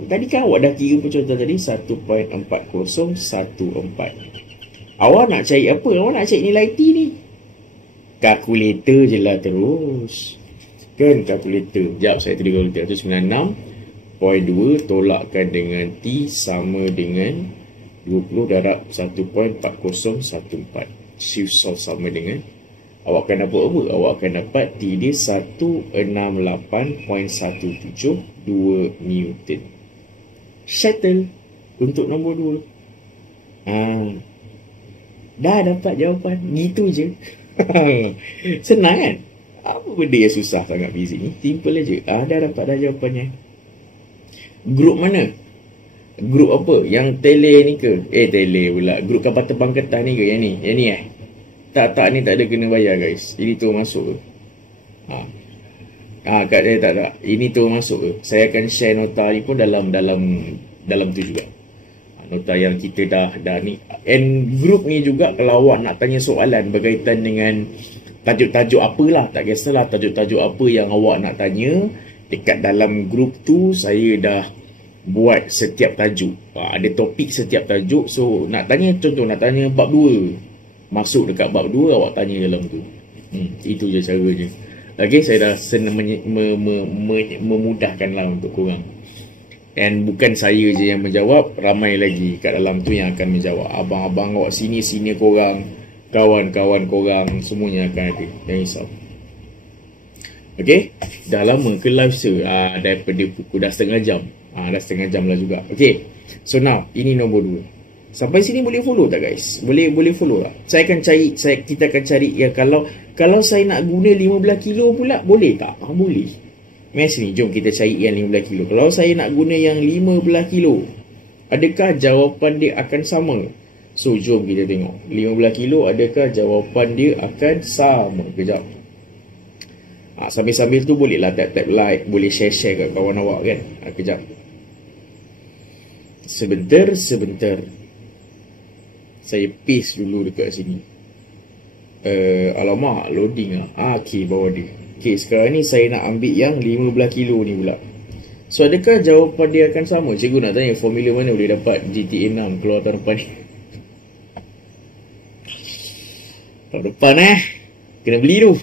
Tadi kan awak dah kira pecutan tadi 1.4014. Awak nak cari apa? Awak nak cari nilai T ni. Kalkulator je lah terus. Kan kalkulator. Sekejap saya tulis kalkulator. 96.2 tolakkan dengan T sama dengan 20 darab 1.4014. Shift solve sama dengan, awak akan dapat apa? Awak akan dapat T dia 168.172 Newton. Settle untuk nombor 2. Dah dapat jawapan. Gitu je. Senang kan? Apa benda yang susah sangat fizik ni? Simple aja. Dah dapat dah jawapannya. Grup mana? Grup apa? Yang tele ni ke? Tele pula. Grup kapal terbang kertas ni ke? Yang ni? Yang ni Tak ni tak ada kena bayar guys. Ini tu masuk ke? Kat dia tak. Ini tu masuk ke? Saya akan share nota ni pun dalam tu juga. Nota yang kita dah ni. And group ni juga kalau awak nak tanya soalan berkaitan dengan tajuk-tajuk apalah, tak kisahlah tajuk-tajuk apa yang awak nak tanya, dekat dalam group tu saya dah buat setiap tajuk. Ada topik setiap tajuk. So nak tanya, contoh nak tanya bab 2, masuk dekat bab 2, awak tanya dalam tu. Itu je caranya. Okay, saya dah senang memudahkanlah untuk korang. And bukan saya je yang menjawab, ramai lagi kat dalam tu yang akan menjawab. Abang-abang awak sini korang, kawan-kawan korang, semuanya akan ada. Jangan risau. Okay, dah lama ke live sir? Daripada pukul dah setengah jam. Dah setengah jam lah juga. Okay, so now ini nombor 2. Sampai sini boleh follow tak guys? Boleh follow tak? Saya akan cari, kita akan cari ya, kalau saya nak guna 15 kilo pula, boleh tak? Boleh. Mari sini, jom kita cari yang 15 kilo. Kalau saya nak guna yang 15 kilo, adakah jawapan dia akan sama? So jom kita tengok 15 kilo, adakah jawapan dia akan sama? Kejap. Sambil-sambil tu bolehlah tap like, boleh share kat kawan awak kan. Kejap. Sebentar. Saya paste dulu dekat sini. Alamak, loading lah. Okay, bawah dia. Okay, sekarang ni saya nak ambil yang 15 kilo ni pula. So adakah jawapan dia akan sama? Cikgu nak tanya formula mana boleh dapat GTA 6 keluar tahun depan ni? Tahun depan kena beli tu.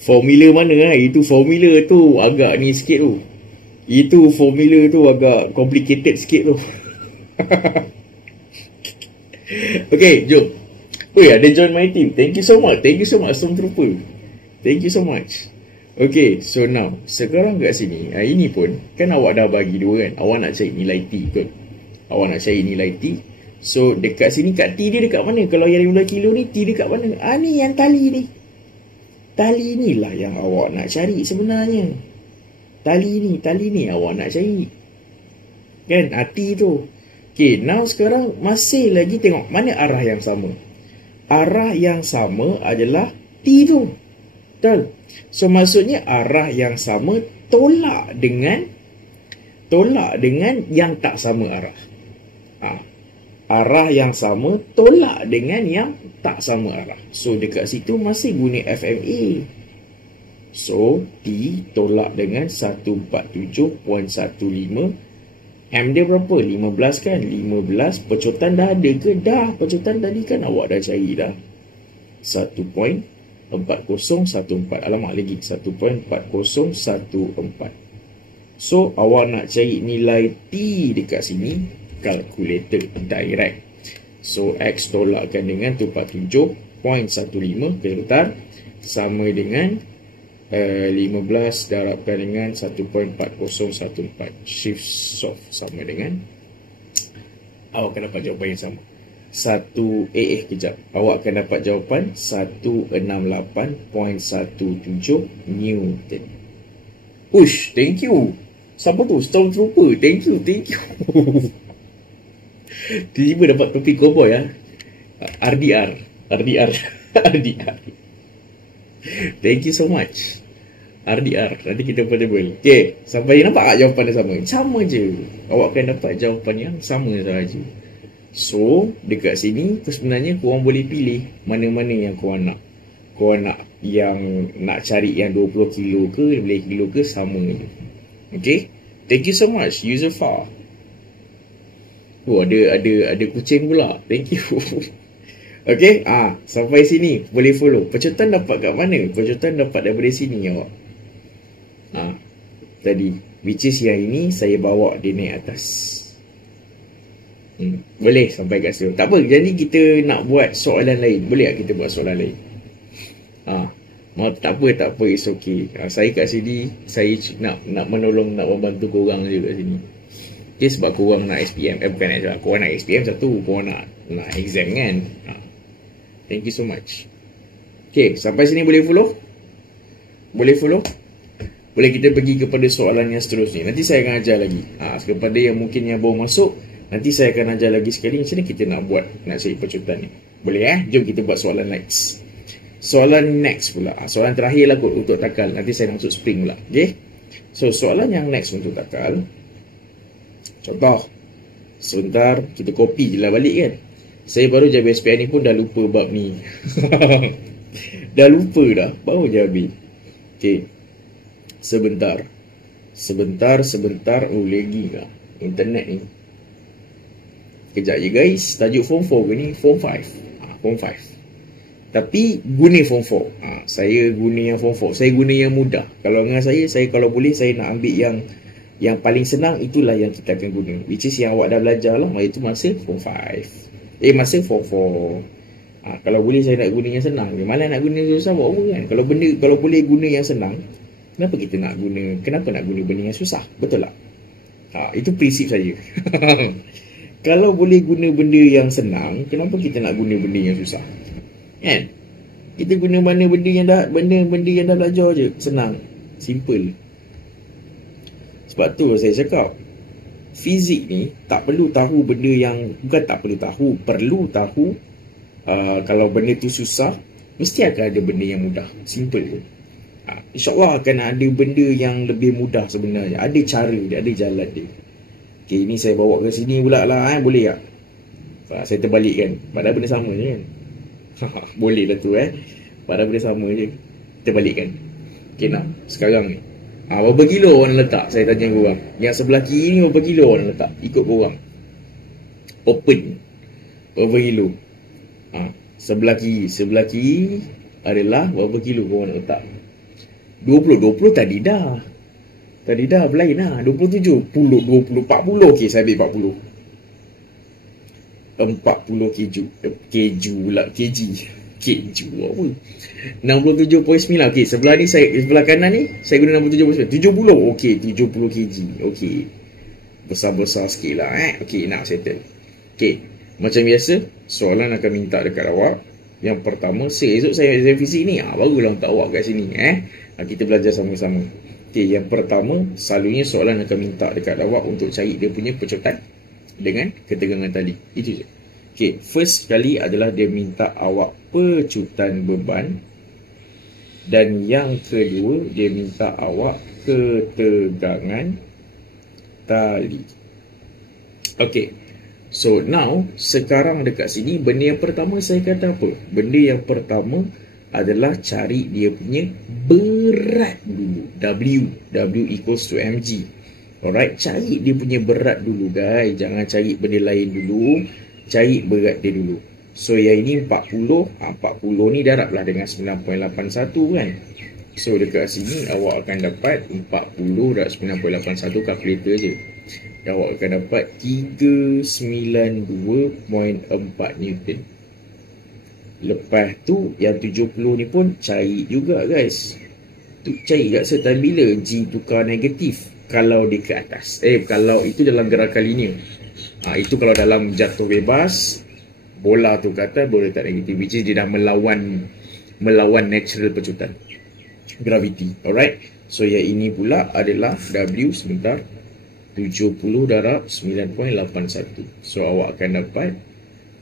Formula mana Itu formula tu agak ni sikit tu. Itu formula tu agak complicated sikit tu. Okay, jom. Ada join my team. Thank you so much Stormtrooper. Thank you so much. Okay, so now sekarang kat sini, ini pun kan awak dah bagi 2 kan. Awak nak cari nilai T kot. Awak nak cari nilai T. So dekat sini, kat T dia dekat mana? Kalau yang 15 kilo ni, T dekat mana? Ni yang tali ni. Tali ni lah yang awak nak cari sebenarnya. Tali ni awak nak cari kan, T tu. Okay, now sekarang masih lagi tengok mana arah yang sama. Arah yang sama adalah T tu. Betul? So maksudnya arah yang sama tolak dengan yang tak sama arah. Arah yang sama tolak dengan yang tak sama arah. So dekat situ masih guna FMA. So T tolak dengan 147.15. M dia berapa? 15 kan? 15. Pecotan dah ada ke? Dah. Pecotan tadi kan awak dah cari dah. 1.4014. Alamak lagi. 1.4014. So awak nak cari nilai T dekat sini, kalkulator direct. So X tolakkan dengan 247.15 bentar, sama dengan 15 darabkan dengan 1.4014. Shift solve sama dengan, awak akan dapat jawapan yang sama. Kejap. Awak akan dapat jawapan 168.17 Newton. Push, thank you. Siapa tu? Stormtrooper. Thank you. Tiba-tiba dapat topi cowboy RDR. Thank you so much. RDR. Nanti kita portable. Okay, sampai nampak tak jawapan dia sama? Sama je. Awak akan dapat jawapan yang sama sahaja. So dekat sini tu sebenarnya korang boleh pilih mana-mana yang korang nak. Korang nak yang nak cari yang 20 kilo ke 15 kilo ke, sama je. Okay, thank you so much user far. Ada kucing pula. Thank you. Okay, sampai sini boleh follow. Pecotan dapat kat mana? Pecotan dapat daripada sini awak. Tadi Which is yang ini saya bawa dia naik atas. Boleh sampai kat situ. Tak apa, jadi kita nak buat soalan lain. Boleh tak kita buat soalan lain? Mau tak apa, it's okay. Saya kat sini, saya nak menolong, nak membantu korang je kat sini. Okay, sebab korang nak SPM. Bukan nak, korang nak SPM satu, korang nak exam kan. Thank you so much. Okay, sampai sini boleh follow? Boleh follow? Boleh kita pergi kepada soalan yang seterusnya. Nanti saya akan ajar lagi. Kepada yang mungkin yang baru masuk, nanti saya akan ajar lagi sekali macam mana kita nak buat, nak cari pecutan ni. Boleh Jom kita buat soalan next. Soalan next pula. Soalan terakhir lah kot untuk takal. Nanti saya masuk spring pula. Okay. So soalan yang next untuk takal. Contoh. Sebentar kita copy je lah balik kan. Saya baru je habis SPM ni pun dah lupa bab ni. Dah lupa dah. Baru je habis. Okay. Sebentar. Oh lagi lah internet ni. Kejap je guys. Tajuk form 4 ke ni? Form 5. Form 5. Tapi guna form 4. Saya guna yang form 4. Saya guna yang mudah. Kalau dengan saya kalau boleh saya nak ambil yang paling senang. Itulah yang kita akan guna. Which is yang awak dah belajar lah. Itu masa form 5. Masa form 4. Kalau boleh saya nak guna yang senang. Malah nak guna yang susah buat apa kan? Kalau boleh guna yang senang, kenapa nak guna benda yang susah? Betul tak? Itu prinsip saya. Kalau boleh guna benda yang senang, kenapa kita nak guna benda yang susah? Kan? Kita guna mana benda yang dah belajar je. Senang. Simple. Sebab tu saya cakap, fizik ni tak perlu tahu benda yang, bukan tak perlu tahu, perlu tahu. Kalau benda tu susah, mesti akan ada benda yang mudah. Simple je. InsyaAllah akan ada benda yang lebih mudah sebenarnya. Ada cara dia, ada jalan dia. Okay, ini saya bawa ke sini pula lah. Boleh tak? Saya terbalikkan. Padahal benda sama je kan. Boleh lah tu Padahal benda sama je. Terbalikkan. Okay, nak sekarang ni berapa kilo orang letak? Saya tanya korang. Yang sebelah kiri ni berapa kilo orang letak? Ikut korang. Open. Berapa kilo? Sebelah kiri adalah berapa kilo korang letak? 20 tadi dah. Berlain lah. 27, 20, 40. Okay, saya ambil 40 keju pula. Keju apa? 67.9. Okay, sebelah kanan ni saya guna 67.9. 70. Okay, 70 kg. Okay, besar-besar sikit lah Okay, nak settle. Okay, macam biasa soalan akan minta dekat awak. Yang pertama, esok saya fizik ni barulah untuk awak kat sini kita belajar sama-sama. Okay, yang pertama, selalunya soalan akan minta dekat awak untuk cari dia punya pecutan dengan ketegangan tali. Itu je. Okay, first sekali adalah dia minta awak pecutan beban. Dan yang kedua, dia minta awak ketegangan tali. Okay, so now, sekarang dekat sini, benda yang pertama saya kata apa? Benda yang pertama adalah cari dia punya berat dulu. W equals to mg. Alright, cari dia punya berat dulu guys. Jangan cari benda lain dulu. Cari berat dia dulu. So yang ini 40. 40 ni darablah dengan 9.81 kan. So dekat sini awak akan dapat 40 darab 9.81, kalkulator je. Awak akan dapat 392.4 Newton. Lepas tu yang 70 ni pun cari juga guys. Cari kat certain bila G tukar negatif. Kalau dia ke atas, kalau itu dalam gerakan linear. Itu kalau dalam jatuh bebas, bola tu ke atas, bola tak negatif, which is dia dah melawan natural pecutan, gravity. Alright, so yang ini pula adalah W sebentar 70 darab 9.81. So awak akan dapat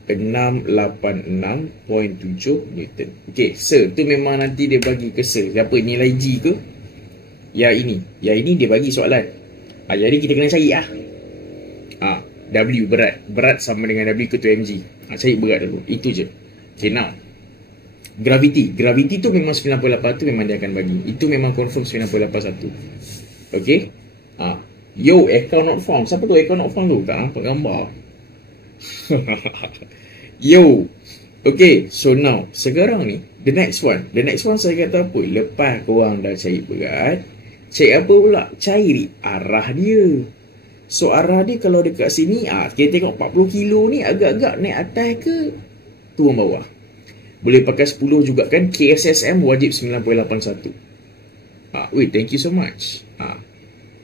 686.7 Newton. Okay, sir tu memang nanti dia bagi ke sir. Siapa, nilai G ke? Yang ini. Yang ini dia bagi soalan. Jadi kita kena cari W berat sama dengan W equal to mg. Cari berat dulu. Itu je. Okay, now gravity tu memang 9.8 tu memang dia akan bagi. Itu memang confirm 9.81. Okay. Yo, account not found. Siapa tu account not found tu? Tak nampak gambar. Yo. Okay, so now sekarang ni the next one saya kata apa? Lepas korang dah cari berat, Cek apa pula? Cari arah dia. So arah dia kalau dekat sini, kita tengok 40 kilo ni agak-agak naik atas ke turun bawah. Boleh pakai 10 juga kan. KSSM wajib 9.81. Wait, thank you so much.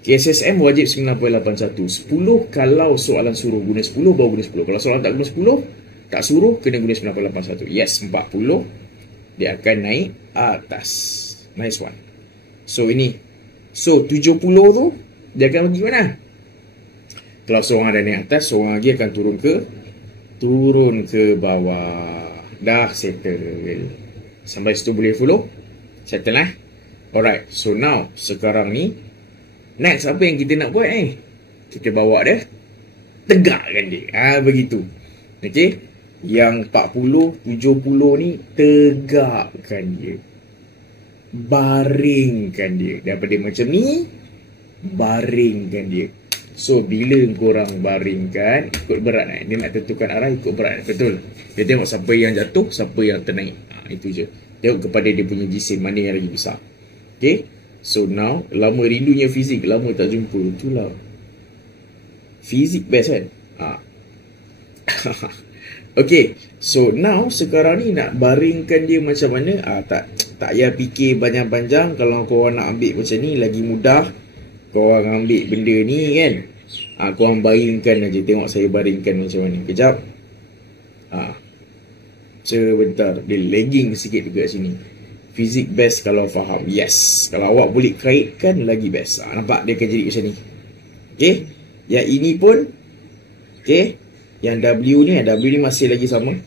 KSSM wajib 9.81. 10 kalau soalan suruh guna 10, baru guna 10. Kalau soalan tak guna 10, tak suruh, kena guna 9.81. Yes, 40. Dia akan naik atas. Nice one. So ini. So 70 tu, dia akan pergi mana? Kalau seorang ada naik atas, seorang lagi akan turun ke bawah. Dah settle. Sampai situ boleh follow? Settle lah. Alright. So now, sekarang ni, next apa yang kita nak buat kita bawa dia, tegakkan dia. Begitu. Okay. Yang 40, 70 ni, tegakkan dia. Baringkan dia. Daripada macam ni, baringkan dia. So, bila korang baringkan, ikut berat dia nak tentukan arah, ikut berat. Betul. Dia tengok siapa yang jatuh, siapa yang ternaik. Itu je. Tengok kepada dia punya jisim, mana yang lagi besar. Okay. So, now, lama rindunya fizik, lama tak jumpa. Itulah. Fizik best kan? Okay. So, now, sekarang ni nak baringkan dia macam mana? Tak payah fikir panjang-panjang. Kalau korang nak ambil macam ni, lagi mudah. Korang ambil benda ni kan, korang baringkan aja. Tengok saya baringkan macam mana. Kejap. Sebentar. Dia lagging sikit dekat sini. Fizik best kalau faham. Yes. Kalau awak boleh kaitkan, lagi best. Nampak dia akan jadi macam ni. Okay. Yang ini pun. Okay. Yang W ni masih lagi sama.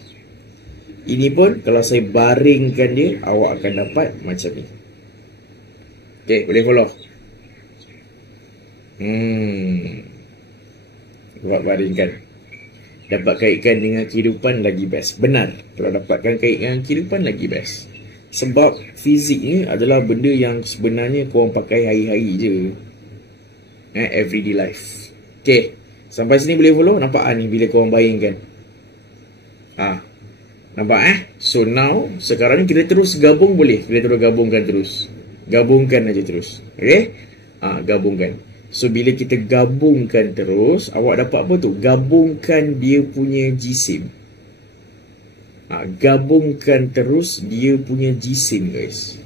Ini pun kalau saya baringkan dia, awak akan dapat macam ni. Okay. Boleh follow. Buat baringkan. Dapat kaitkan dengan kehidupan, lagi best. Benar. Kalau dapatkan kaitkan dengan kehidupan, lagi best. Sebab fizik ni adalah benda yang sebenarnya korang pakai hari-hari je. Everyday life. Okay. Sampai sini boleh follow? Nampak ni bila korang baringkan. Nampak So now, sekarang ni kita terus gabung boleh. Kita terus gabungkan terus. Gabungkan aja terus. Okay. Gabungkan. So, bila kita gabungkan terus, awak dapat apa tu? Gabungkan dia punya jisim. Gabungkan terus dia punya jisim, guys.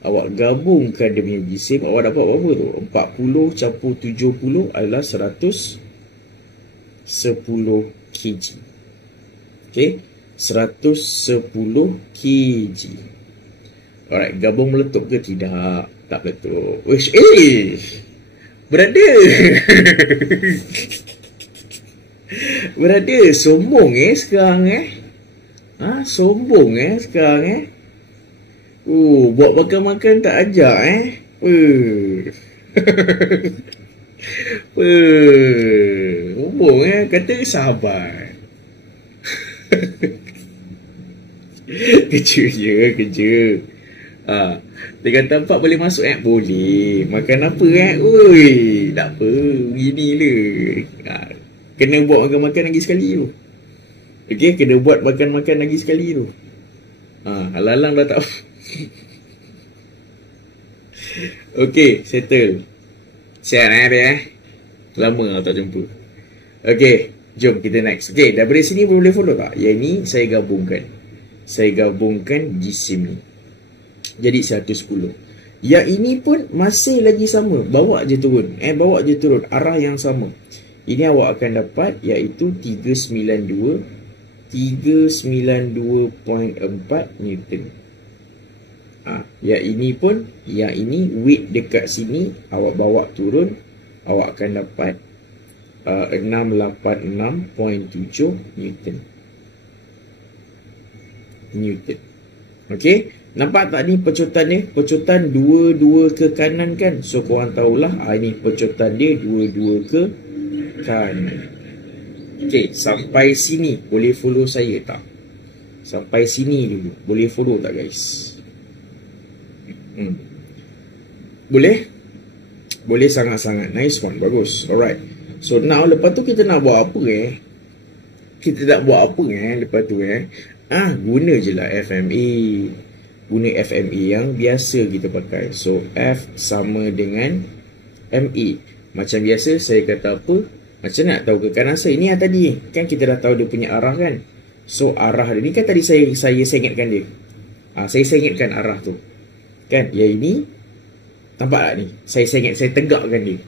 Awak gabungkan dia punya jisim, awak dapat apa tu? 40 campur 70 adalah 110 kg. Okay? 110 kg. Alright, gabung meletup ke tidak? Tak meletup. Brother. Brother, sombong sekarang sombong sekarang buat makan-makan tak ajak sombong kata sahabat. Kerja je, kerja. Dia kata tempat boleh masuk boleh. Makan apa oi, tak apa, gini le. Kena buat makan-makan lagi sekali tu. Okay, kena buat makan-makan lagi sekali tu. Halang dah tak. Okay, settle. Siap dia lama tak jumpa. Okay, jom kita next. Okay, daripada sini boleh follow tak? Yang ni saya gabungkan. Saya gabungkan jisim ni. Jadi 110. Yang ini pun masih lagi sama. Bawa je turun. Bawa je turun. Arah yang sama. Ini awak akan dapat iaitu 392. 392.4 Newton. Yang ini pun, yang ini weight dekat sini awak bawa turun, awak akan dapat 686.7 Newton. Okay. Nampak tak ni pecutan dia? Pecutan dua-dua ke kanan kan? So korang tahulah ini pecutan dia dua-dua ke kanan. Okay, sampai sini boleh follow saya tak? Sampai sini dulu boleh follow tak guys? Boleh? Boleh sangat-sangat. Nice one, bagus. Alright. So now lepas tu kita nak buat apa Kita nak buat apa lepas tu guna je lah FMA. guna FME yang biasa kita pakai. So F sama dengan ME. Macam biasa saya kata apa? Macam nak tahu ke kanan saya? Ini yang tadi kan kita dah tahu dia punya arah kan. So arah dia ni kan tadi saya sengitkan dia. Saya sengitkan arah tu. Kan? Yang ini nampak tak ni? Saya sengit, saya tegakkan dia.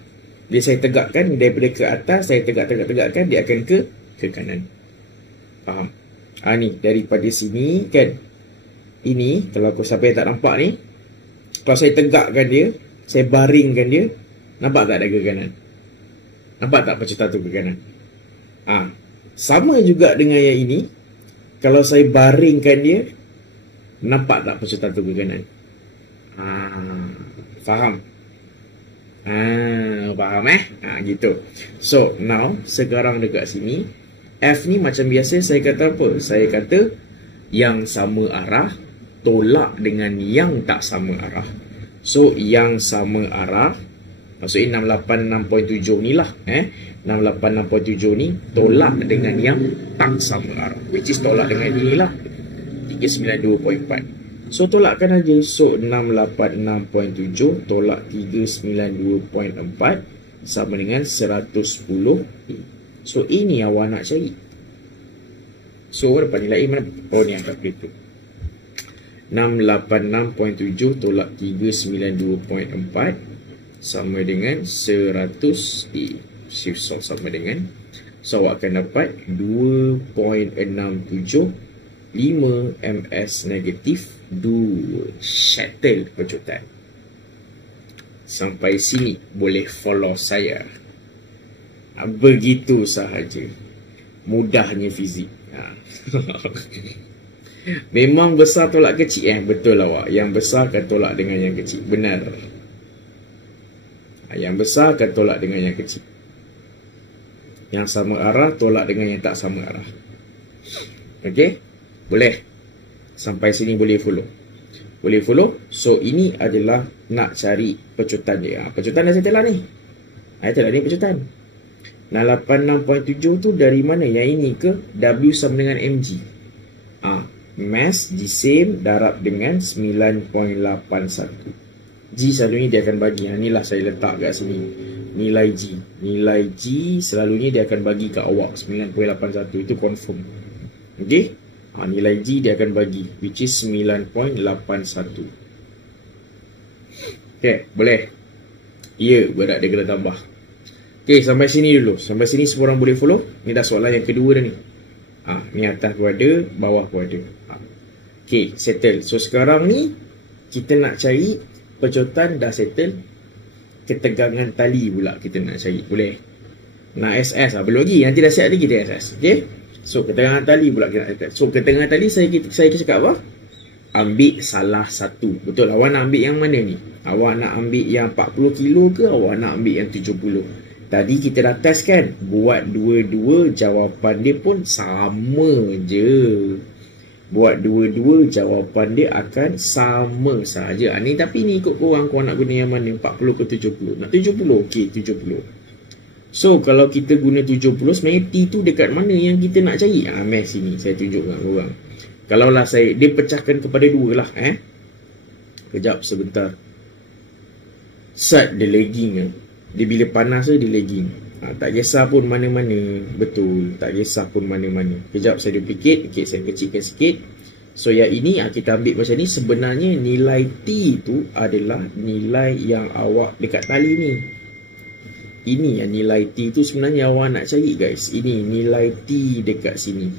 Dia saya tegakkan daripada ke atas, saya tegakkan dia akan ke kanan. Faham? Ni daripada sini kan. Ini kalau siapa yang tak nampak ni, kalau saya tegakkan dia, saya baringkan dia, nampak tak ada ke kanan? Nampak tak pecutan tu ke kanan? Sama juga dengan yang ini. Kalau saya baringkan dia, nampak tak pecutan tu ke kanan? Faham? Faham gitu. So now sekarang dekat sini F ni macam biasa saya kata apa? Saya kata yang sama arah tolak dengan yang tak sama arah. So yang sama arah maksudnya 686.7 ni lah 686.7 ni tolak dengan yang tak sama arah, which is tolak dengan ini lah 392.4. So tolakkan aja. So 686.7 tolak 392.4 sama dengan 110. So ini awak nak cari. So dapat nilai mana? Oh ni angkat kereta. 686.7 tolak 392.4 sama dengan 100. Shift sort sama dengan, so awak akan dapat 2.67 5 ms negatif 2 shuttle pecutan. Sampai sini boleh follow saya. Begitu sahaja. Mudahnya fizik. Memang besar tolak kecil betul awak. Yang besar akan tolak dengan yang kecil. Benar. Yang besar akan tolak dengan yang kecil. Yang sama arah tolak dengan yang tak sama arah. Okey? Boleh. Sampai sini boleh follow. Boleh follow. So ini adalah nak cari pecutan dia. Pecutan dah settle lah ni. Itulah ni pecutan. 86.7 tu dari mana? Yang ini ke? W sama dengan mg. Mass G same darab dengan 9.81. G selalunya dia akan bagi. Inilah saya letak kat sini. Nilai G. Nilai G selalunya dia akan bagi kat awak 9.81. Itu confirm. Okey? Nilai G dia akan bagi, which is 9.81. Okay, boleh? Ya, berat dia kena tambah. Okay, sampai sini dulu. Sampai sini semua orang boleh follow. Ni dah soalan yang kedua dah ni. Ni atas pun ada, bawah pun ada. Okay, settle. So sekarang ni kita nak cari pecutan dah settle. Ketegangan tali pula kita nak cari. Boleh? Nak SS belum lagi. Nanti dah set lagi kita SS. Okay? So ketegangan tali pula kita nak. So ketegangan tali saya cakap apa? Ambil salah satu. Betul, awak nak ambil yang mana ni? Awak nak ambil yang 40 kilo ke awak nak ambil yang 70? Tadi kita dah test kan? Buat dua-dua jawapan dia pun sama je. Buat dua-dua jawapan dia akan sama saja. Ni tapi ni ikut korang nak guna yang mana? 40 ke 70? Nak 70? Okey, 70. So kalau kita guna 70, sebenarnya T tu dekat mana yang kita nak cari? Math sini saya tunjuk kat korang. Kalau lah dia pecahkan kepada dua lah. Kejap sebentar. Sat dia lagging. Dia bila panas dia lagging. Tak kisah pun mana-mana. Betul, tak kisah pun mana-mana. Kejap saya duplicate. Okay, saya kecilkan sikit. So yang ini kita ambil macam ni. Sebenarnya nilai T tu adalah nilai yang awak dekat tali ni. Ini yang nilai T tu sebenarnya awak nak cari guys. Ini nilai T dekat sini.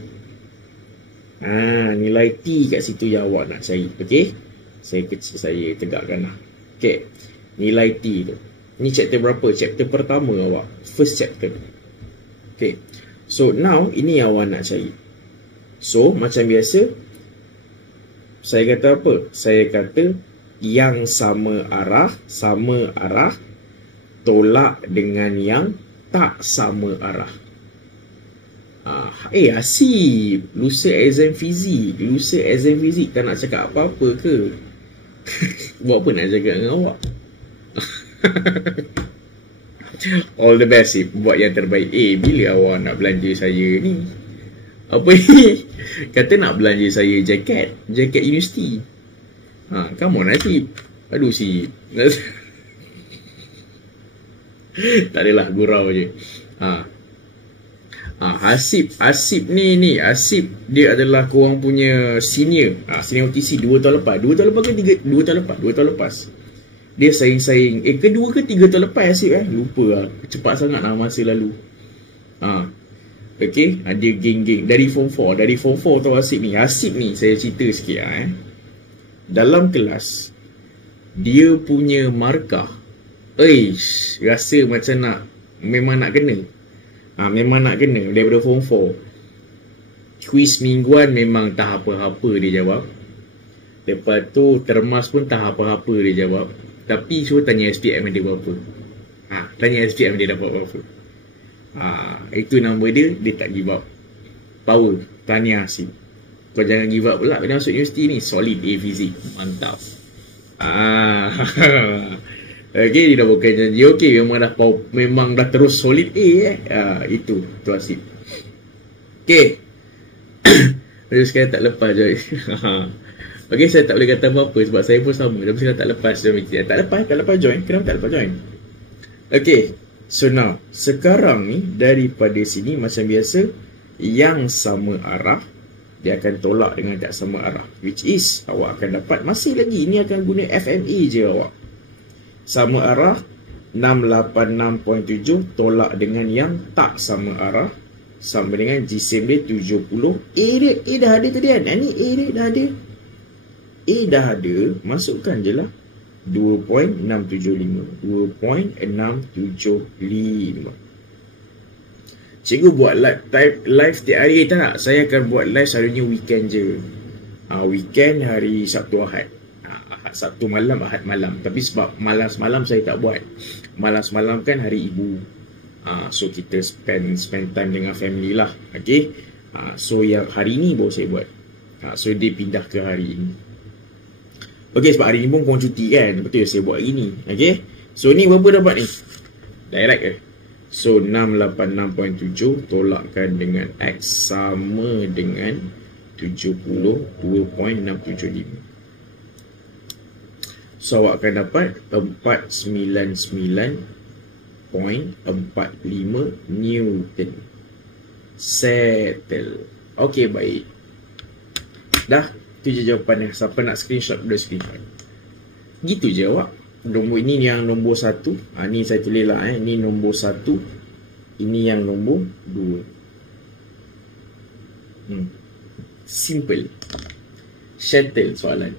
Nilai T kat situ yang awak nak cari. Okey. Saya tegakkan lah. Okey. Nilai T tu. Ni chapter berapa? Chapter pertama awak. First chapter. Okey. So now ini yang awak nak cari. So macam biasa saya kata apa? Saya kata yang sama arah tolak dengan yang tak sama arah. Asyik. Lusa exam fizik. Tak nak cakap apa-apa ke? Buat apa nak cakap dengan awak? All the best, buat yang terbaik. Bila awak nak belanja saya ni? Apa ni? Kata nak belanja saya jaket universiti. Come on Nasib. Aduh si. Tak adalah, gurau je. Hasib ni Hasib dia adalah korang punya senior. Senior OTC 2 tahun lepas. 2 tahun lepas ke 2 tahun lepas? 2 tahun lepas. Dia saing-saing. Kedua ke 3 tahun lepas Hasib lupa lah. Cepat sangat lah masa lalu. Okay, dia geng-geng dari form 4. Dari form 4 tau Hasib ni saya cerita sikit dalam kelas dia punya markah rasa macam memang nak kena. Memang nak kena daripada form 4. Kuis mingguan memang tak apa-apa dia jawab. Lepas tu termas pun tak apa-apa dia jawab. Tapi suruh tanya SPM dia berapa. Tanya SPM dia dapat berapa. Itu nama dia tak give up. Power. Tahniah Hasib. Kau jangan give up pula. Bila masuk universiti ni solid A fizik. Mantap. Okay, dia dah bukan janji. Okay, memang dah terus solid A itu tu Hasib. Okay. Terus sekarang tak lepas Joy. Okay, saya tak boleh kata apa-apa sebab saya pun sama. Tapi saya tak lepas Tak lepas join. Kenapa tak lepas join? Okay. So now, sekarang ni daripada sini macam biasa, yang sama arah dia akan tolak dengan tak sama arah, which is awak akan dapat masih lagi ini akan guna FME je awak. Sama arah 686.7 tolak dengan yang tak sama arah sama dengan GSM dia 70. A dah ada tadi kan? Ni A dia dah ada. A dah ada, masukkan je lah 2.675. Cikgu buat live setiap hari tak? Saya akan buat live selalunya weekend je. Weekend hari Sabtu Ahad. Sabtu malam, Ahad malam. Tapi sebab malam semalam saya tak buat. Malam semalam kan hari ibu. So kita spend time dengan family lah. Okay. So yang hari ni baru saya buat. So dia pindah ke hari ini. Okay, sebab hari ni pun korang cuti kan. Betul saya buat hari ni. Okay. So ni berapa dapat ni? Direct ke? So 686.7 tolakkan dengan X sama dengan 72.675. So awak akan dapat 499.45 Newton. Settle. Okay, baik. Dah. Itu je jawapannya. Siapa nak screenshot, boleh screenshot. Gitu je awak. Nombor ini yang nombor 1. Ni saya tulis lah. Ni nombor 1. Ini yang nombor 2. Simple. Shuttle soalan.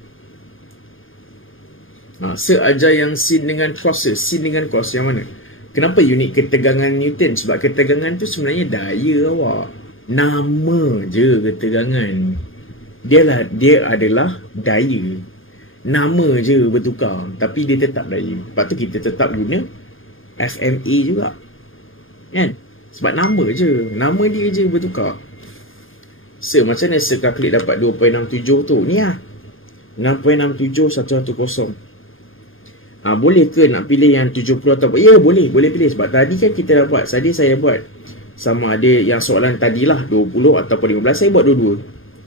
Seajar yang sin dengan cross. Sin dengan cross yang mana? Kenapa unit ketegangan Newton? Sebab ketegangan tu sebenarnya daya awak. Nama je ketegangan. Dia adalah daya. Nama je bertukar, tapi dia tetap daya. Lepas tu kita tetap guna FMA juga, kan? Sebab nama je, nama dia je bertukar. Macam mana calculate dapat 2.67 tu? Ni lah 6.67 110. Boleh ke nak pilih yang 70 atau apa? Ya, boleh pilih. Sebab tadi kan kita dapat, tadi saya buat sama ada yang soalan tadilah 20 ataupun 15. Saya buat dua-dua.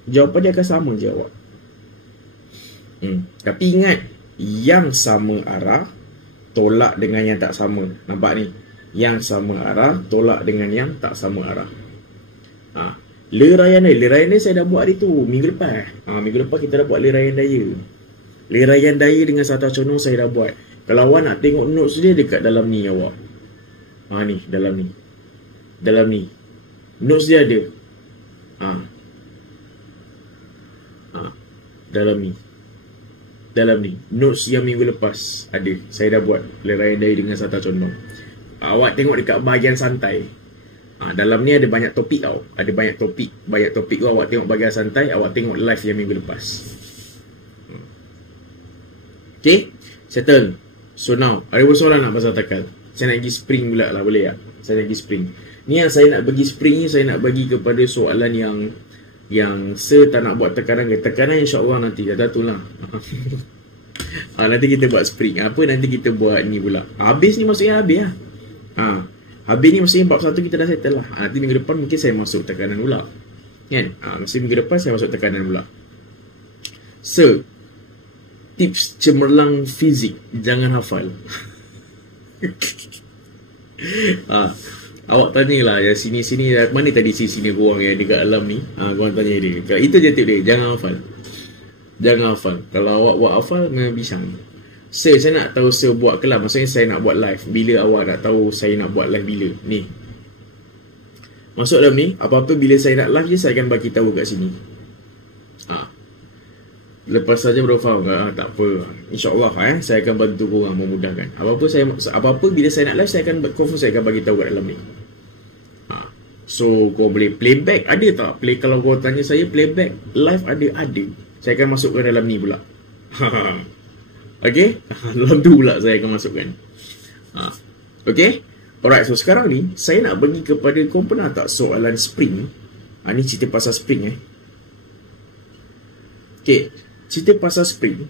Jawapan dia akan sama je awak. Tapi ingat, yang sama arah tolak dengan yang tak sama. Nampak ni? Yang sama arah tolak dengan yang tak sama arah. Leraian daya saya dah buat hari tu, minggu lepas. Minggu lepas kita dah buat leraian daya. Leraian daya dengan satu conong saya dah buat. Kalau awak nak tengok notes dia dekat dalam ni awak. Ni, dalam ni. Notes dia ada. Dalam ni notes yang minggu lepas ada. Saya dah buat leraian daya dengan satu condong. Awak tengok dekat bahagian santai. Dalam ni ada banyak topik tau. Ada banyak topik tu. Awak tengok bahagian santai. Awak tengok live yang minggu lepas. Okay, settle. So now, ada persoalan nak pasal takal? Saya nak pergi spring pula lah, boleh tak? Saya nak pergi spring. Ni yang saya nak bagi spring ni, saya nak bagi kepada soalan yang tak nak buat tekanan ke. Tekanan insyaAllah nanti. Dah tu lah. Nanti kita buat spring. Nanti kita buat ni pula. Habis ni maksudnya habis lah. Habis ni maksudnya bab 1 kita dah settle lah. Nanti minggu depan mungkin saya masuk tekanan pula. Kan? Mesti minggu depan saya masuk tekanan pula. tips cemerlang fizik, jangan hafal. Awak tanyalah yang sini-sini, mana tadi sini korang yang dekat alam ni, korang tanya dia. Itu je tip dia, jangan hafal. Jangan hafal. Kalau awak buat hafal, memang bisang. Saya nak tahu saya buat kelas, maksudnya saya nak buat live. Bila awak nak tahu saya nak buat live bila? Ni, masuk dalam ni, apa-apa bila saya nak live je, saya akan bagi tahu kat sini. Lepas saja baru faham. Tak apa, InsyaAllah saya akan bantu korang, memudahkan. Apa-apa bila saya nak live, saya akan confirm, saya akan bagi tahu kat dalam ni. So kau boleh playback, ada tak? Kalau kau tanya saya playback live ada. Saya akan masukkan dalam ni pula. Okay, dalam tu pula saya akan masukkan. Okay, alright. So sekarang ni saya nak bagi kepada kau, pernah tak soalan spring? Ni cerita pasal spring Okay, cerita pasal spring,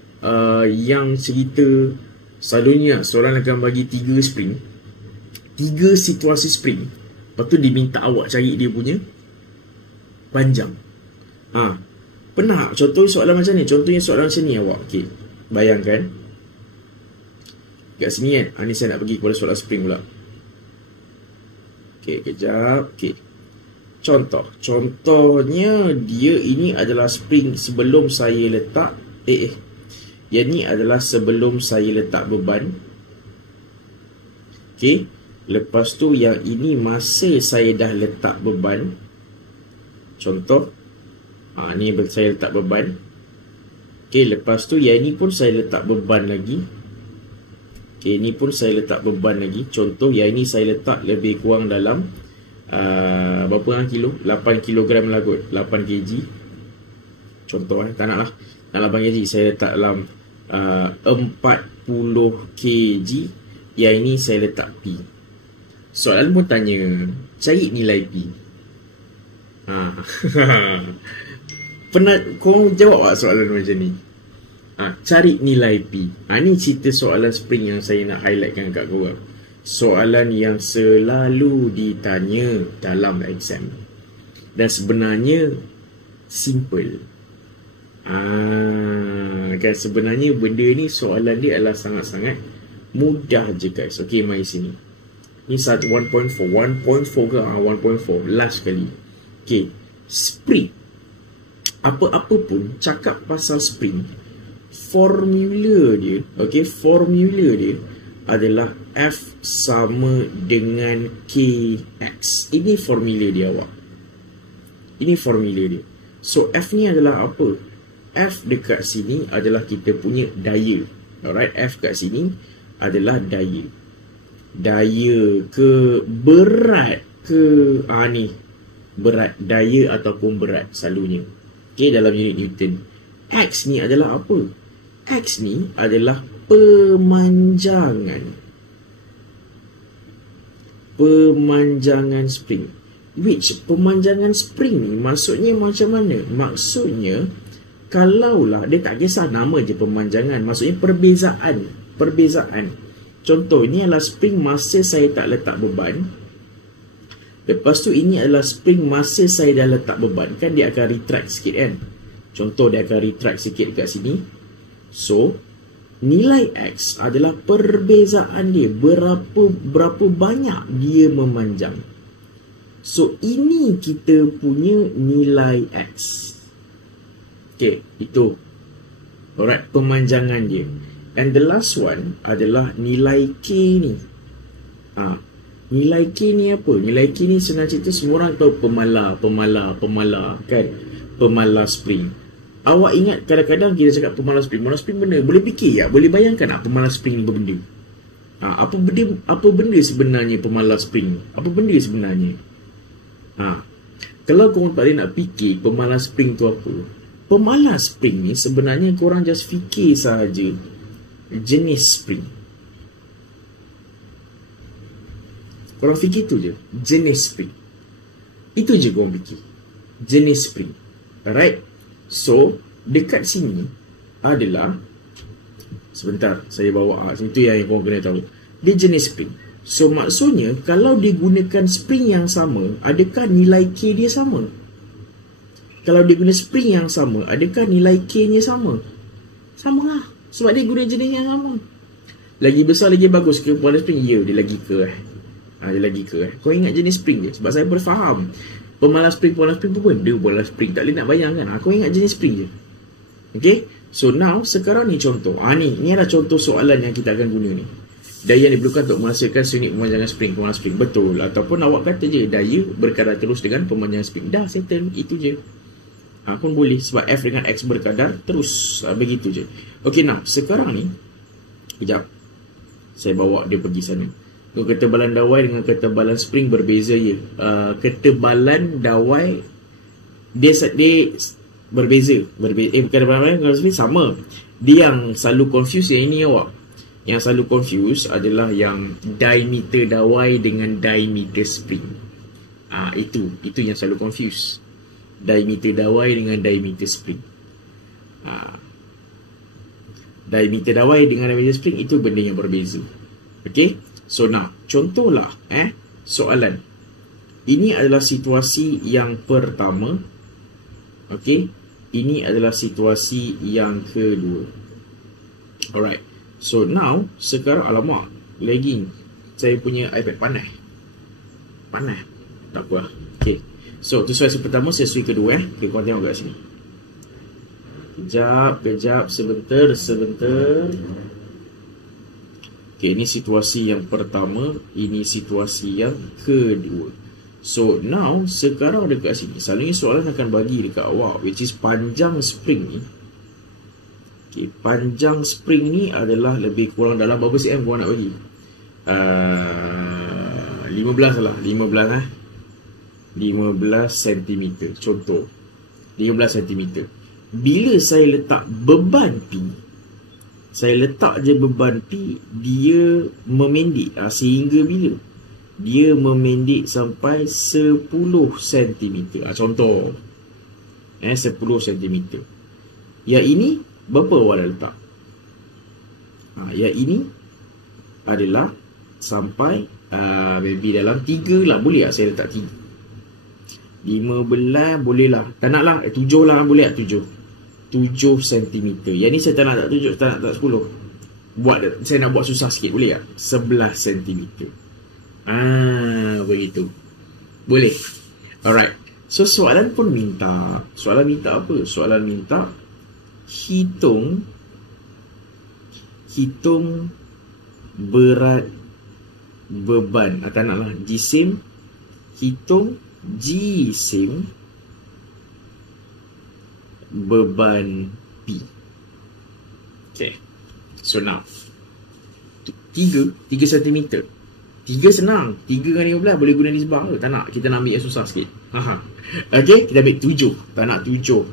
yang cerita selalunya soalan akan bagi 3 spring, 3 situasi spring. Lepas tu diminta awak cari dia punya panjang. Pernah contoh soalan macam ni? Contohnya soalan macam ni awak. Okay, bayangkan kat sini kan. Ni saya nak pergi kepada soalan spring pula. Okay, kejap. Okay, Contohnya dia ini adalah spring sebelum saya letak yang ni adalah sebelum saya letak beban. Okay, lepas tu yang ini masa saya dah letak beban. Contoh, ni saya letak beban. Okay, lepas tu yang ini pun saya letak beban lagi. Okay, ni pun saya letak beban lagi. Contoh, yang ini saya letak lebih kurang dalam berapa kilo? 8 kilogram lah kot, 8 kg. Contoh tak nak lah, nak 8 kg, saya letak dalam 40 kg. Yang ini saya letak P. Soalan pun tanya cari nilai P. Pernah kau jawab tak soalan macam ni? Cari nilai P. Ni cerita soalan spring yang saya nak highlightkan kat korang. Soalan yang selalu ditanya dalam exam, dan sebenarnya simple. Kan sebenarnya benda ni, soalan dia adalah sangat-sangat mudah je guys. Okay, mari sini. Ni 1.4 ke? 1.4 last kali. Okay, spring. Apa-apa pun cakap pasal spring, formula dia, okay, formula dia adalah F sama dengan KX. Ini formula dia awak. Ini formula dia. So F ni adalah apa? F dekat sini adalah kita punya daya. Alright, F kat sini adalah daya. Daya ke berat ke? Ni berat, daya ataupun berat selalunya. Okay, dalam unit Newton. X ni adalah apa? X ni adalah pemanjangan spring. Which pemanjangan spring ni maksudnya macam mana? Maksudnya kalaulah dia tak kisah nama je pemanjangan, maksudnya perbezaan. Contoh, ini adalah spring masa saya tak letak beban. Lepas tu ini adalah spring masa saya dah letak beban. Kan dia akan retract sikit kan? Contoh, dia akan retract sikit kat sini. So nilai X adalah perbezaan dia, berapa banyak dia memanjang. So ini kita punya nilai X. Okay, itu alright, pemanjangan dia. And the last one adalah nilai K ni. Nilai K ni apa? Nilai K ni senang cerita, semua orang tahu pemala kan? Pemala spring. Awak ingat kadang-kadang kita cakap pemala spring benda, boleh fikir tak? Boleh bayangkan tak pemala spring ni berbenda? Apa benda sebenarnya pemala spring? Apa benda sebenarnya? Kalau korang tak ada nak fikir pemala spring tu apa, pemala spring ni sebenarnya korang just fikir sahaja jenis spring. Korang fikir tu je, jenis spring. Itu je korang fikir, jenis spring. Alright. So dekat sini adalah, sebentar saya bawa itu yang korang kena tahu, dia jenis spring. So maksudnya kalau digunakan spring yang sama, adakah nilai K dia sama? Kalau dia guna spring yang sama, adakah nilai K nya sama? Sama lah. Sebab dia guna jenis yang sama. Lagi besar lagi bagus ke polar spring? Ya, dia lagi ke dia lagi ke Kau ingat jenis spring je. Sebab saya boleh faham pemalas spring, polar spring pun benda polar spring. Tak boleh nak bayangkan. Kau ingat jenis spring je. Okay. So now sekarang ni contoh. Ni adalah contoh soalan yang kita akan guna ni. Daya yang diperlukan untuk menghasilkan unit pemanjangan spring, polar spring. Betul. Ataupun awak kata je daya berkadar terus dengan pemanjangan spring. Dah settle. Itu je. Pun boleh. Sebab F dengan X berkadar terus. Begitu je. Okay, now sekarang ni kejap, saya bawa dia pergi sana. Ketebalan dawai dengan ketebalan spring berbeza ya. Ketebalan dawai dia berbeza. Ketebalan spring sama. Dia yang selalu confuse yang ini awak. Yang selalu confuse adalah yang diameter dawai dengan diameter spring. Itu yang selalu confuse. Diameter dawai dengan diameter spring. Diameter dawai dengan diameter spring itu benda yang berbeza. Okay. So now, contohlah soalan. Ini adalah situasi yang pertama. Okay. Ini adalah situasi yang kedua. Alright. So now, sekarang alamak, lagging. Saya punya iPad panas. Tak apa. Okay. So, tu situasi pertama, situasi kedua Okay, korang tengok kat sini. Kejap, sebentar. Okay, ini situasi yang pertama, ini situasi yang kedua. So, now, sekarang dekat sini, selalunya soalan akan bagi dekat awak, which is panjang spring ni. Okay, panjang spring ni adalah lebih kurang dalam berapa cm korang nak bagi? 15 lah, 15 cm. Contoh, 15 cm. Bila saya letak beban P, saya letak je beban P, dia memendek sehingga bila? Dia memendek sampai 10 cm. Contoh 10 cm. Yang ini berapa awak dah letak? Yang ini adalah sampai maybe dalam 3 lah. Boleh tak saya letak 3? 15 boleh lah. Tak nak lah 7 lah, boleh tak 7 cm. Yang ni saya tak nak 7, tak nak 10. Saya nak buat susah sikit, boleh tak? 11 cm. Begitu. Boleh. Alright. So soalan pun minta. Soalan minta apa? Soalan minta hitung berat beban. Tak nak lah jisim. Hitung jisim beban P. Okay. So now 3 cm. 3 senang. 3 dengan 15 boleh guna nisbah ke? Tak nak. Kita nak ambil yang susah sikit. Okay. Kita ambil 7. Tak nak 7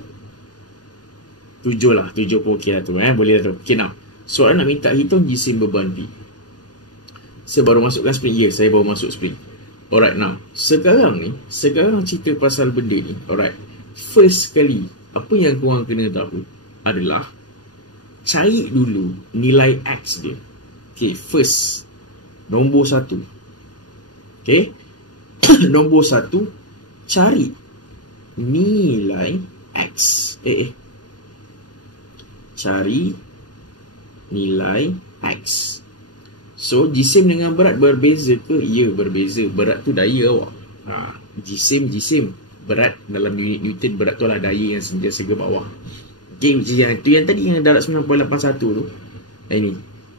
lah. 7 pun ok lah tu. Boleh lah tu. Okay, now soalan nak minta hitung jisim beban P. Saya baru masukkan spring. Ya, saya baru masuk spring. Alright, now sekarang cerita pasal benda ni. Alright. First kali, apa yang korang kena tahu adalah cari dulu nilai X dia. Okay, first, nombor 1. Okay. Nombor 1, cari nilai X. Cari nilai X. So, jisim dengan berat berbeza ke? Ya, berbeza. Berat tu daya awak. Jisim. Berat dalam unit Newton, berat tu adalah daya yang sentiasa ke bawah. Okay, itu yang tadi yang darat 9.81 tu.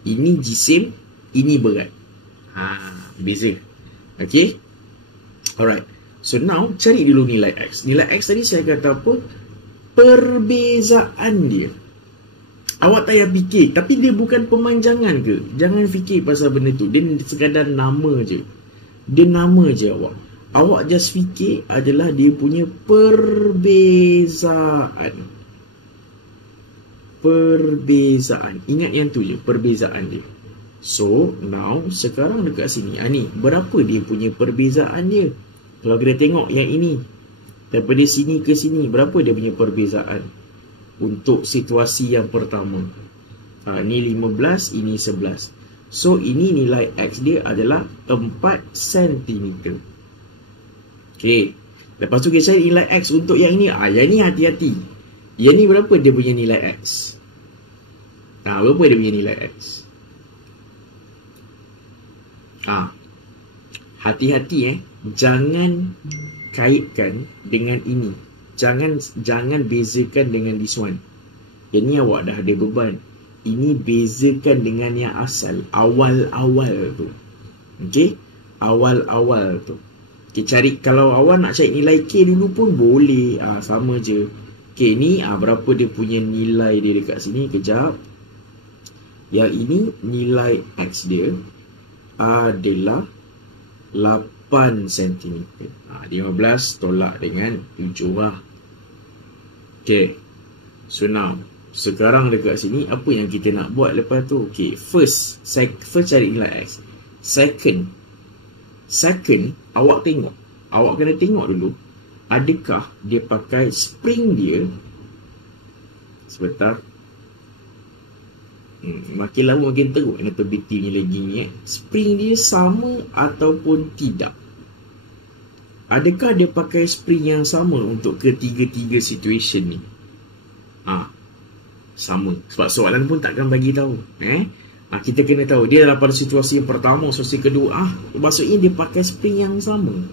Ini jisim, ini berat. Beza. Okay. Alright. So, now, cari dulu nilai X. Nilai X tadi saya kata apa? Perbezaan dia. Awak tak payah fikir. Tapi dia bukan pemanjangan ke? Jangan fikir pasal benda tu. Dia sekadar nama je. Dia nama je awak. Awak just fikir adalah dia punya perbezaan. Ingat yang tu je. Perbezaan dia. So, now, sekarang dekat sini. Ni, berapa dia punya perbezaan dia? Kalau kita tengok yang ini. Daripada sini ke sini. Berapa dia punya perbezaan? Untuk situasi yang pertama. Ni 15, ini 11. So, ini nilai X dia adalah 4 cm. Okay. Lepas tu kita cari nilai X untuk yang ini. Yang ini hati-hati. Yang ni berapa dia punya nilai X? Berapa dia punya nilai X? Hati-hati jangan kaitkan dengan ini. Jangan bezakan dengan this one. Yang ni awak dah ada beban. Ini bezakan dengan yang asal, awal-awal tu. Okey? Awal-awal tu. Okey, cari, kalau awak nak cari nilai K dulu pun boleh. Sama je. Okey, ni berapa dia punya nilai dia dekat sini? Kejap. Yang ini nilai X dia adalah 8 cm. 15 tolak dengan 7 lah. Okay. So now, sekarang dekat sini, apa yang kita nak buat lepas tu? Okay, first cari nilai X. Second, awak tengok. Awak kena tengok dulu, adakah dia pakai spring dia. Sebentar. Makin lama makin teruk notability ni lagi ni. Spring dia sama ataupun tidak. Adakah dia pakai spring yang sama untuk ketiga-tiga situation ni? Sama. Sebab soalan pun takkan bagi tahu. Kita kena tahu dia dalam pada situasi yang pertama, situasi kedua. Maksudnya dia pakai spring yang sama.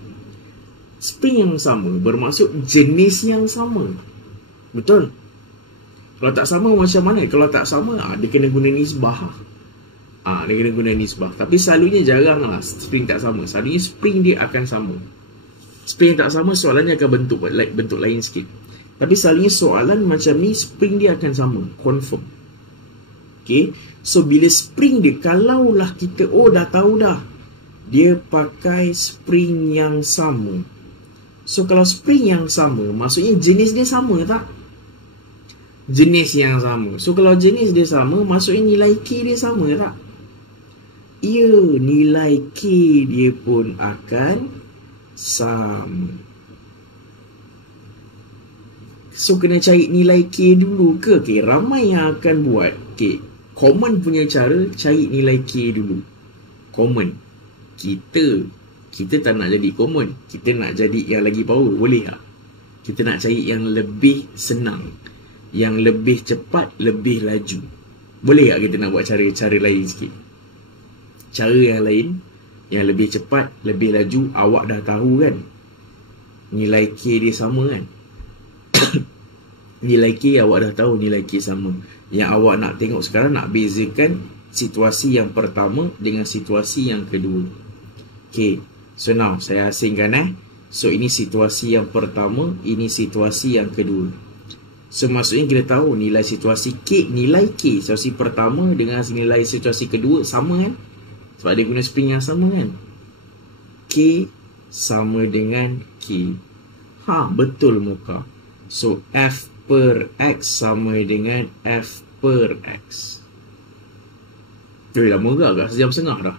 Spring yang sama bermaksud jenis yang sama. Betul? Kalau tak sama macam mana? Kalau tak sama, dia kena guna nisbah. Dia kena guna nisbah. Tapi selalunya jarang lah spring tak sama. Selalunya spring dia akan sama. Spring tak sama, soalannya akan bentuk lain sikit. Tapi selalunya soalan macam ni, spring dia akan sama. Confirm. Okay. So, bila spring dia, kalaulah kita, dah tahu dah, dia pakai spring yang sama. So, kalau spring yang sama, maksudnya jenis dia sama tak? Jenis yang sama. So, kalau jenis dia sama, maksudnya nilai K dia sama tak? Ya, nilai K dia pun akan sama. So, kena cari nilai K dulu ke? Okay, ramai yang akan buat. Okay, common punya cara, cari nilai K dulu. Common. Kita tak nak jadi common. Kita nak jadi yang lagi power. Boleh tak? Kita nak cari yang lebih senang, yang lebih cepat, lebih laju. Boleh tak kita nak buat cara lain sikit? Cara yang lain, yang lebih cepat, lebih laju. Awak dah tahu kan, nilai K dia sama kan? Nilai K awak dah tahu nilai K sama. Yang awak nak tengok sekarang, nak bezakan situasi yang pertama dengan situasi yang kedua. Okay, so now saya asingkan So ini situasi yang pertama, ini situasi yang kedua. So maksudnya kita tahu nilai situasi K, nilai K situasi pertama dengan nilai situasi kedua sama kan? Sebab dia guna spring yang sama kan? K sama dengan K. Betul muka. So F per X sama dengan F per X. Lama agak sejam setengah dah.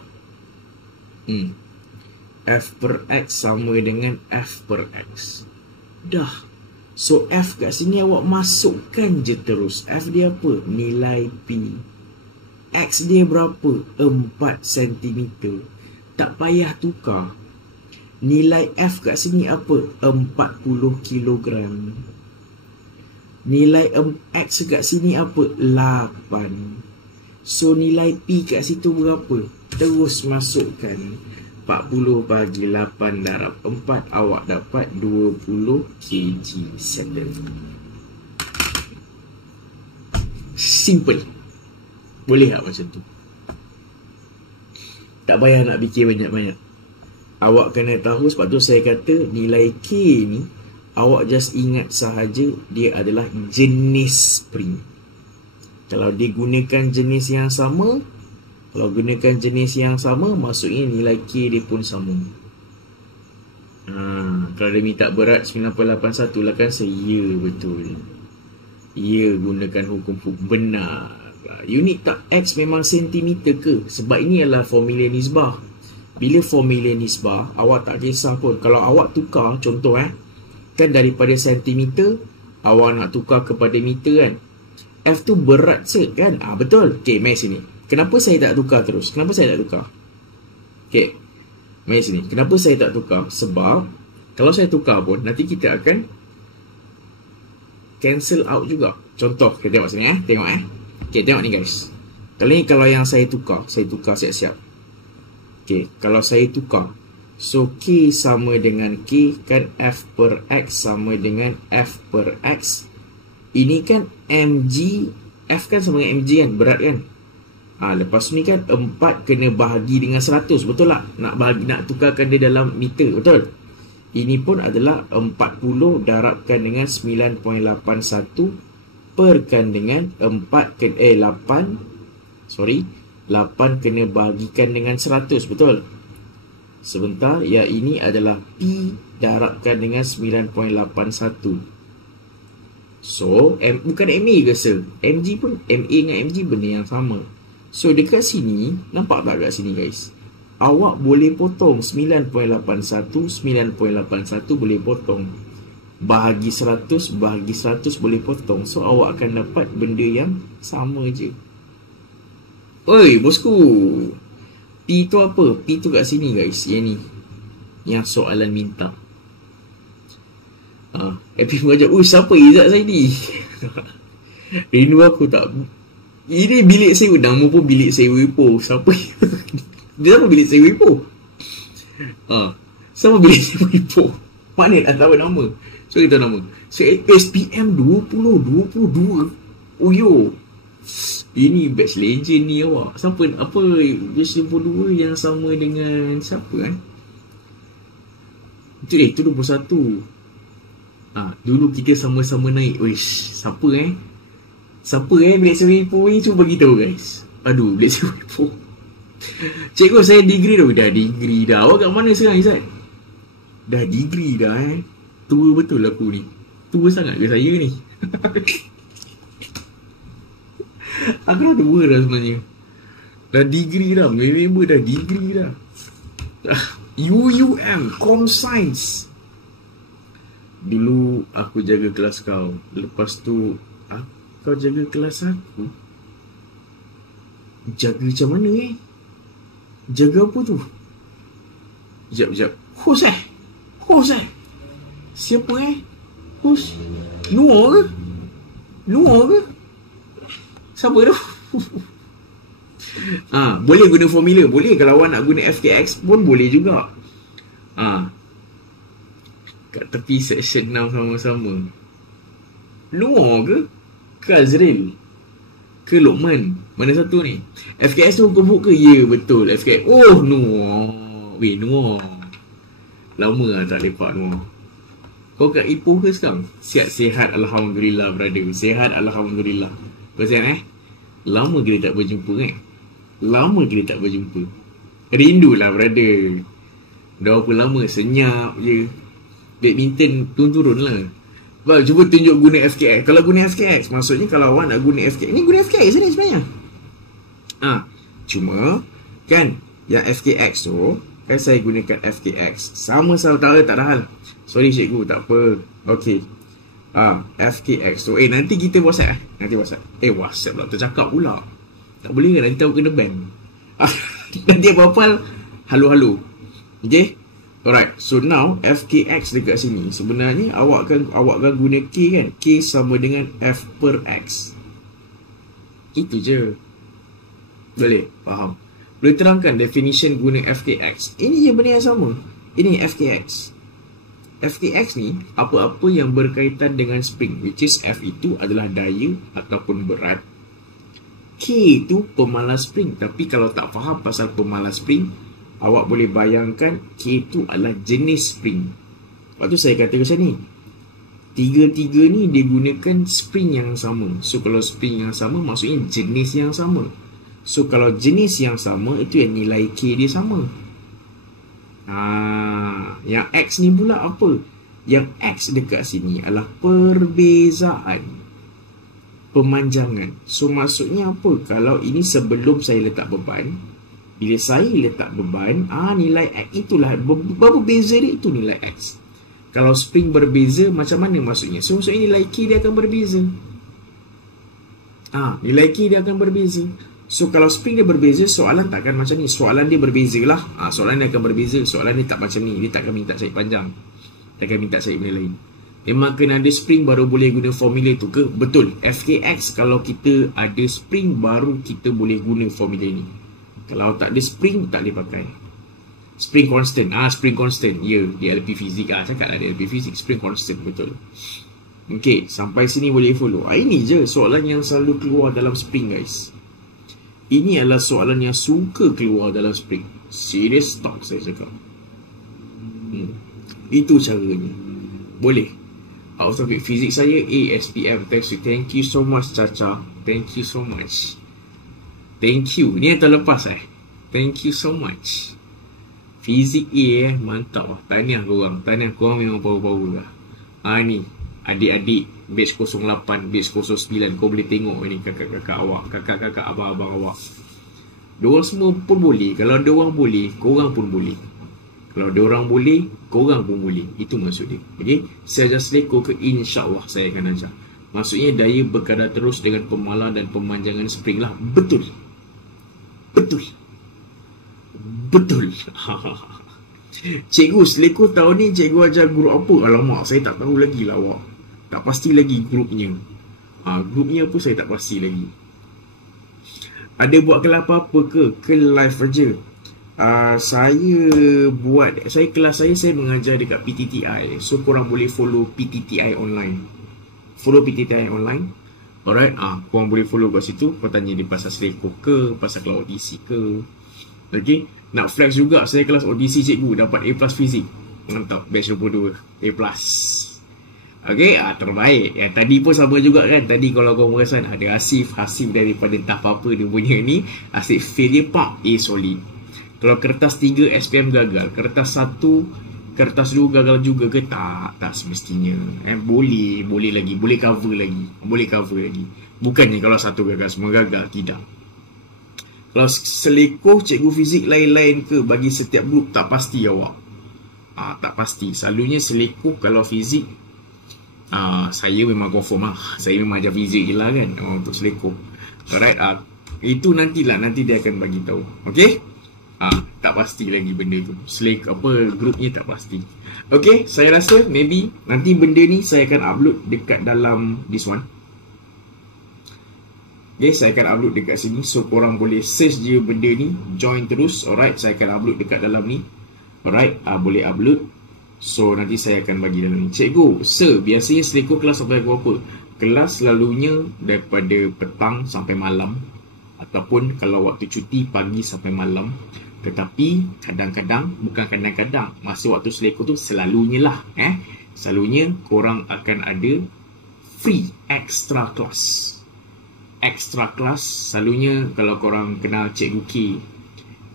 F per X sama dengan F per X. Dah. So F kat sini awak masukkan je terus. F dia apa? Nilai P. X dia berapa? 4 cm. Tak payah tukar. Nilai F kat sini apa? 40 kg. Nilai X kat sini apa? 8. So nilai P kat situ berapa? Terus masukkan. 40 bagi 8 darab 4, awak dapat 20 kg settle. Simple. Boleh tak macam tu? Tak payah nak fikir banyak-banyak. Awak kena tahu, sebab tu saya kata nilai K ni awak just ingat sahaja dia adalah jenis spring. Kalau digunakan jenis yang sama, maksudnya nilai K dia pun sama. Kalau dia minta berat 9881 lah kan, ya betul. Ya, gunakan hukum benar. Unit tak X memang sentimeter ke? Sebab ini adalah formula nisbah. Bila formula nisbah, awak tak kisah pun. Kalau awak tukar, contoh kan daripada sentimeter, awak nak tukar kepada meter kan? F tu berat set kan? Betul. Okay, mari sini. Kenapa saya tak tukar terus? Kenapa saya tak tukar? Okay, mari sini. Kenapa saya tak tukar? Sebab kalau saya tukar pun, nanti kita akan cancel out juga. Contoh, kita tengok sini. Tengok Okay, tengok ni guys. Kalau yang saya tukar siap-siap. Okay, kalau saya tukar, so K sama dengan K, kan F per X sama dengan F per X. Ini kan mg, F kan sama dengan mg kan, berat kan. Lepas ni kan 4 kena bahagi dengan 100, betul tak? Nak tukarkan dia dalam meter, betul? Ini pun adalah 40 darabkan dengan 9.81 perkan dengan 8 kena bahagikan dengan 100, betul? Sebentar, yang ini adalah P darabkan dengan 9.81. So, bukan MA ke sir? MG pun, MA dengan MG benda yang sama. So, dekat sini, nampak tak kat sini guys? Awak boleh potong 9.81 boleh potong. Bahagi 100 boleh potong. So, awak akan dapat benda yang sama je. Oi, bosku. P tu apa? P tu kat sini guys. Yang ni. Yang soalan minta. Happy mengajar. Siapa Izzat Zaidi? Rindu aku tak. Ini bilik sewa. Nama pun bilik sewa Ipoh. Siapa? Dia apa bilik sewa Ipoh? Siapa bilik sewa Ipoh? Mana dah tahu nama? So kita nama. So SPM 2022. Uyo. Ini batch legend ni awak. Siapa? Apa batch 22 yang sama dengan siapa Itu 21. Dulu kita sama-sama naik. Wish, siapa bilik sewa Ipoh ni? Cuba bagi tahu guys. Aduh, bilik sewa Ipoh. Cikgu, saya degree dah. Dah degree dah. Awak kat mana sekarang Izzat? Dah degree dah Tua betul aku ni. Tua sangat ke saya ni? Aku dah tua dah sebenarnya. Dah degree dah. Member dah degree dah. UUM Com Science. Dulu aku jaga kelas kau. Lepas tu kau jaga kelas aku. Jaga macam mana Jaga apa tu? Sekejap. Hos Siapa Hos Noor ke? Siapa tu? Boleh guna formula. Boleh kalau awak nak guna FKX pun boleh juga. Kat tepi section 6 sama-sama. Noor ke Azril ke Lokman? Mana satu ni? FKS tu hukum ke? Ya, betul FKS. Oh, Noor. Noor. Lama lah tak lepak Noor. Kau kat Ipoh ke sekarang? Sihat Alhamdulillah brother. Sihat Alhamdulillah. Pasal lama kita tak berjumpa Rindu lah brother. Dah berapa lama senyap je. Badminton turun lah. Cuba tunjuk guna FKX. Kalau guna FKX, maksudnya kalau awak nak guna FKX, ni guna FKX ni sebenarnya. Cuma kan yang FKX tu kan saya gunakan FKX. Sama-sama tak ada hal. Sorry cikgu, tak apa. Okey. FKX tu. Nanti kita WhatsApp WhatsApp pula tercakap pula. Tak boleh kan, nanti tahu kena ban. Nanti apa-apa halo. Okey. Alright, so now FKX dekat sini sebenarnya awak kan guna K kan. K sama dengan F per X. Itu je. Boleh? Faham? Boleh terangkan definition guna FKX. Ini je benda yang sama. Ini FKX. FKX ni apa-apa yang berkaitan dengan spring, which is F itu adalah daya ataupun berat. K itu pemalas spring. Tapi kalau tak faham pasal pemalas spring, awak boleh bayangkan K itu adalah jenis spring. Lepas tu saya kata macam ni, tiga-tiga ni dia gunakan spring yang sama. So kalau spring yang sama, maksudnya jenis yang sama. So kalau jenis yang sama, itu yang nilai K dia sama. Yang X ni pula apa? Yang X dekat sini adalah perbezaan pemanjangan. So maksudnya apa? Kalau ini sebelum saya letak beban, bila saya letak beban, nilai X itulah berapa beza dia, itu nilai X. Kalau spring berbeza, macam mana maksudnya? So maksudnya nilai K dia akan berbeza. Nilai K dia akan berbeza. So kalau spring dia berbeza, soalan takkan macam ni. Soalan dia berbeza lah. Soalan dia akan berbeza. Soalan dia tak macam ni. Dia takkan minta cari panjang. Takkan minta cari benda lain. Memang kena ada spring baru boleh guna formula tu ke? Betul. FKX kalau kita ada spring baru kita boleh guna formula ni. Kalau tak ada spring tak boleh pakai. Spring constant. Spring constant. Ya, di LP fizik. Cakap lah di LP fizik. Spring constant. Betul. Okay, sampai sini boleh follow. Ini je soalan yang selalu keluar dalam spring, guys. Ini adalah soalan yang suka keluar dalam spring. Serious talk saya cakap. Itu caranya. Boleh. Out of topic fizik saya ASPM. Thank you so much Caca. Thank you so much. Thank you. Ni yang terlepas Thank you so much. Fizik A mantap lah. Tahniah korang. Tahniah korang memang power-power lah. Ni adik-adik batch 08, batch 09. Kau boleh tengok ni kakak-kakak awak, kakak-kakak abang-abang awak. Diorang semua pun boleh. Kalau diorang boleh, korang pun boleh. Kalau diorang boleh, korang pun boleh. Itu maksud dia. Okay? Saya just lekor ke insyaAllah saya akan ajar. Maksudnya daya berkadar terus dengan pemalar dan pemanjangan spring lah. Betul. Betul. Betul. Cikgu, selekor tahun ni cikgu ajar grup apa? Alamak, saya tak tahu lagi lah awak. Tak pasti lagi grupnya. Grupnya apa saya tak pasti lagi. Ada buat kelas apa-apa ke? Ke live aja. Saya kelas saya mengajar dekat PTTI. So korang boleh follow PTTI online. Follow PTTI online. Alright, korang boleh follow kat situ. Kau tanya dia pasal selekor ke, pasal kelas audisi ke. Okay, nak flex juga saya kelas audisi cikgu dapat A+ fizik. Mantap, batch 22 A+. Okay, terbaik. Yang tadi pun sama juga kan. Tadi kalau kau perasan ada Hasif daripada entah apa dia punya ni. Hasif fail dia pak A solid. Kalau kertas 3 SPM gagal, kertas 1, kertas 2 gagal juga ke? Tak semestinya. Boleh lagi, boleh cover lagi. Bukannya kalau satu gagal semua gagal, tidak. Kalau selekor cikgu fizik lain-lain ke bagi setiap grup, tak pasti awak. Tak pasti. Selalunya selekor kalau fizik, saya memang confirm saya memang ajar fizik je lah kan untuk selekor. Alright, itu nanti dia akan bagi tahu. Okay? Tak pasti lagi benda tu. Grupnya tak pasti. Okay, saya rasa maybe nanti benda ni saya akan upload dekat dalam this one. Okay, saya akan upload dekat sini. So korang boleh search je benda ni, join terus. Alright, saya akan upload dekat dalam ni. Alright, boleh upload. So nanti saya akan bagi dalam ni. Cikgu, sir, biasanya selekor kelas sampai berapa? Kelas selalunya daripada petang sampai malam. Ataupun kalau waktu cuti pagi sampai malam. Tetapi kadang-kadang, bukan kadang-kadang, masa waktu selekor tu selalunya lah selalunya korang akan ada free extra class. Extra class selalunya kalau korang kenal Cikgu K.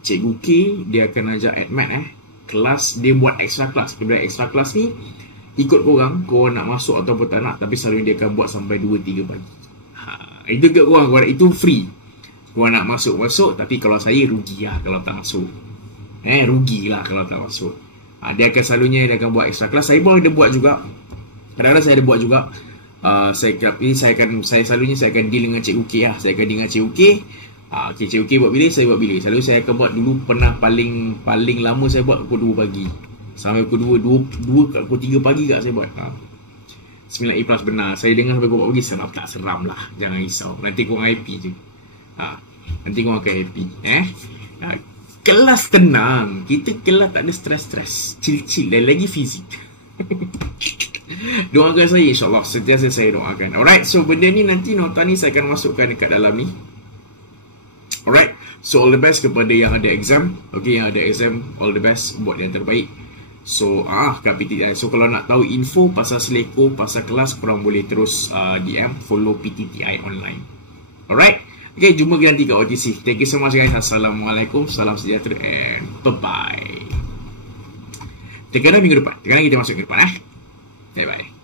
Cikgu K dia akan ajar admat kelas, dia buat extra class. Kemudian extra class ni ikut korang nak masuk ataupun tak nak, tapi selalunya dia akan buat sampai 2-3 pagi. Itu ke korang itu free. Korang nak masuk, tapi kalau saya rugi lah kalau tak masuk. Rugi lah kalau tak masuk. Dia akan selalunya dia akan buat extra class. Saya pun ada buat juga. Kadang-kadang saya ada buat juga. Saya selalunya saya akan deal dengan Cikgu K lah. Saya akan deal dengan Cikgu K. Cikgu K buat bila, saya buat bila. Selalu saya akan buat dulu, pernah paling lama saya buat pukul 2 pagi. Sampai pukul 2 pukul 3 pagi kat saya buat. 9 A+ benar. Saya dengar sampai pukul 4 pagi, seram tak seram lah. Jangan risau. Nanti korang happy je. Nanti korang akan happy. Kelas tenang. Kita kelas tak ada stres-stres. Chill-chill. Dan lagi fizik. Doakan saya insyaAllah. Sentiasa saya doakan. Alright, so benda ni nanti nota ni saya akan masukkan dekat dalam ni. Alright, so all the best kepada yang ada exam. Okay, yang ada exam, all the best. Buat yang terbaik. So, kat PTTI. So, kalau nak tahu info pasal selekor, pasal kelas, korang boleh terus DM, follow PTTI online. Alright, okay, jumpa nanti kat OTC. Thank you so much guys. Assalamualaikum, salam sejahtera and bye-bye. Tekanan minggu depan. Tekanan kita masuk ke depan. Bye-bye.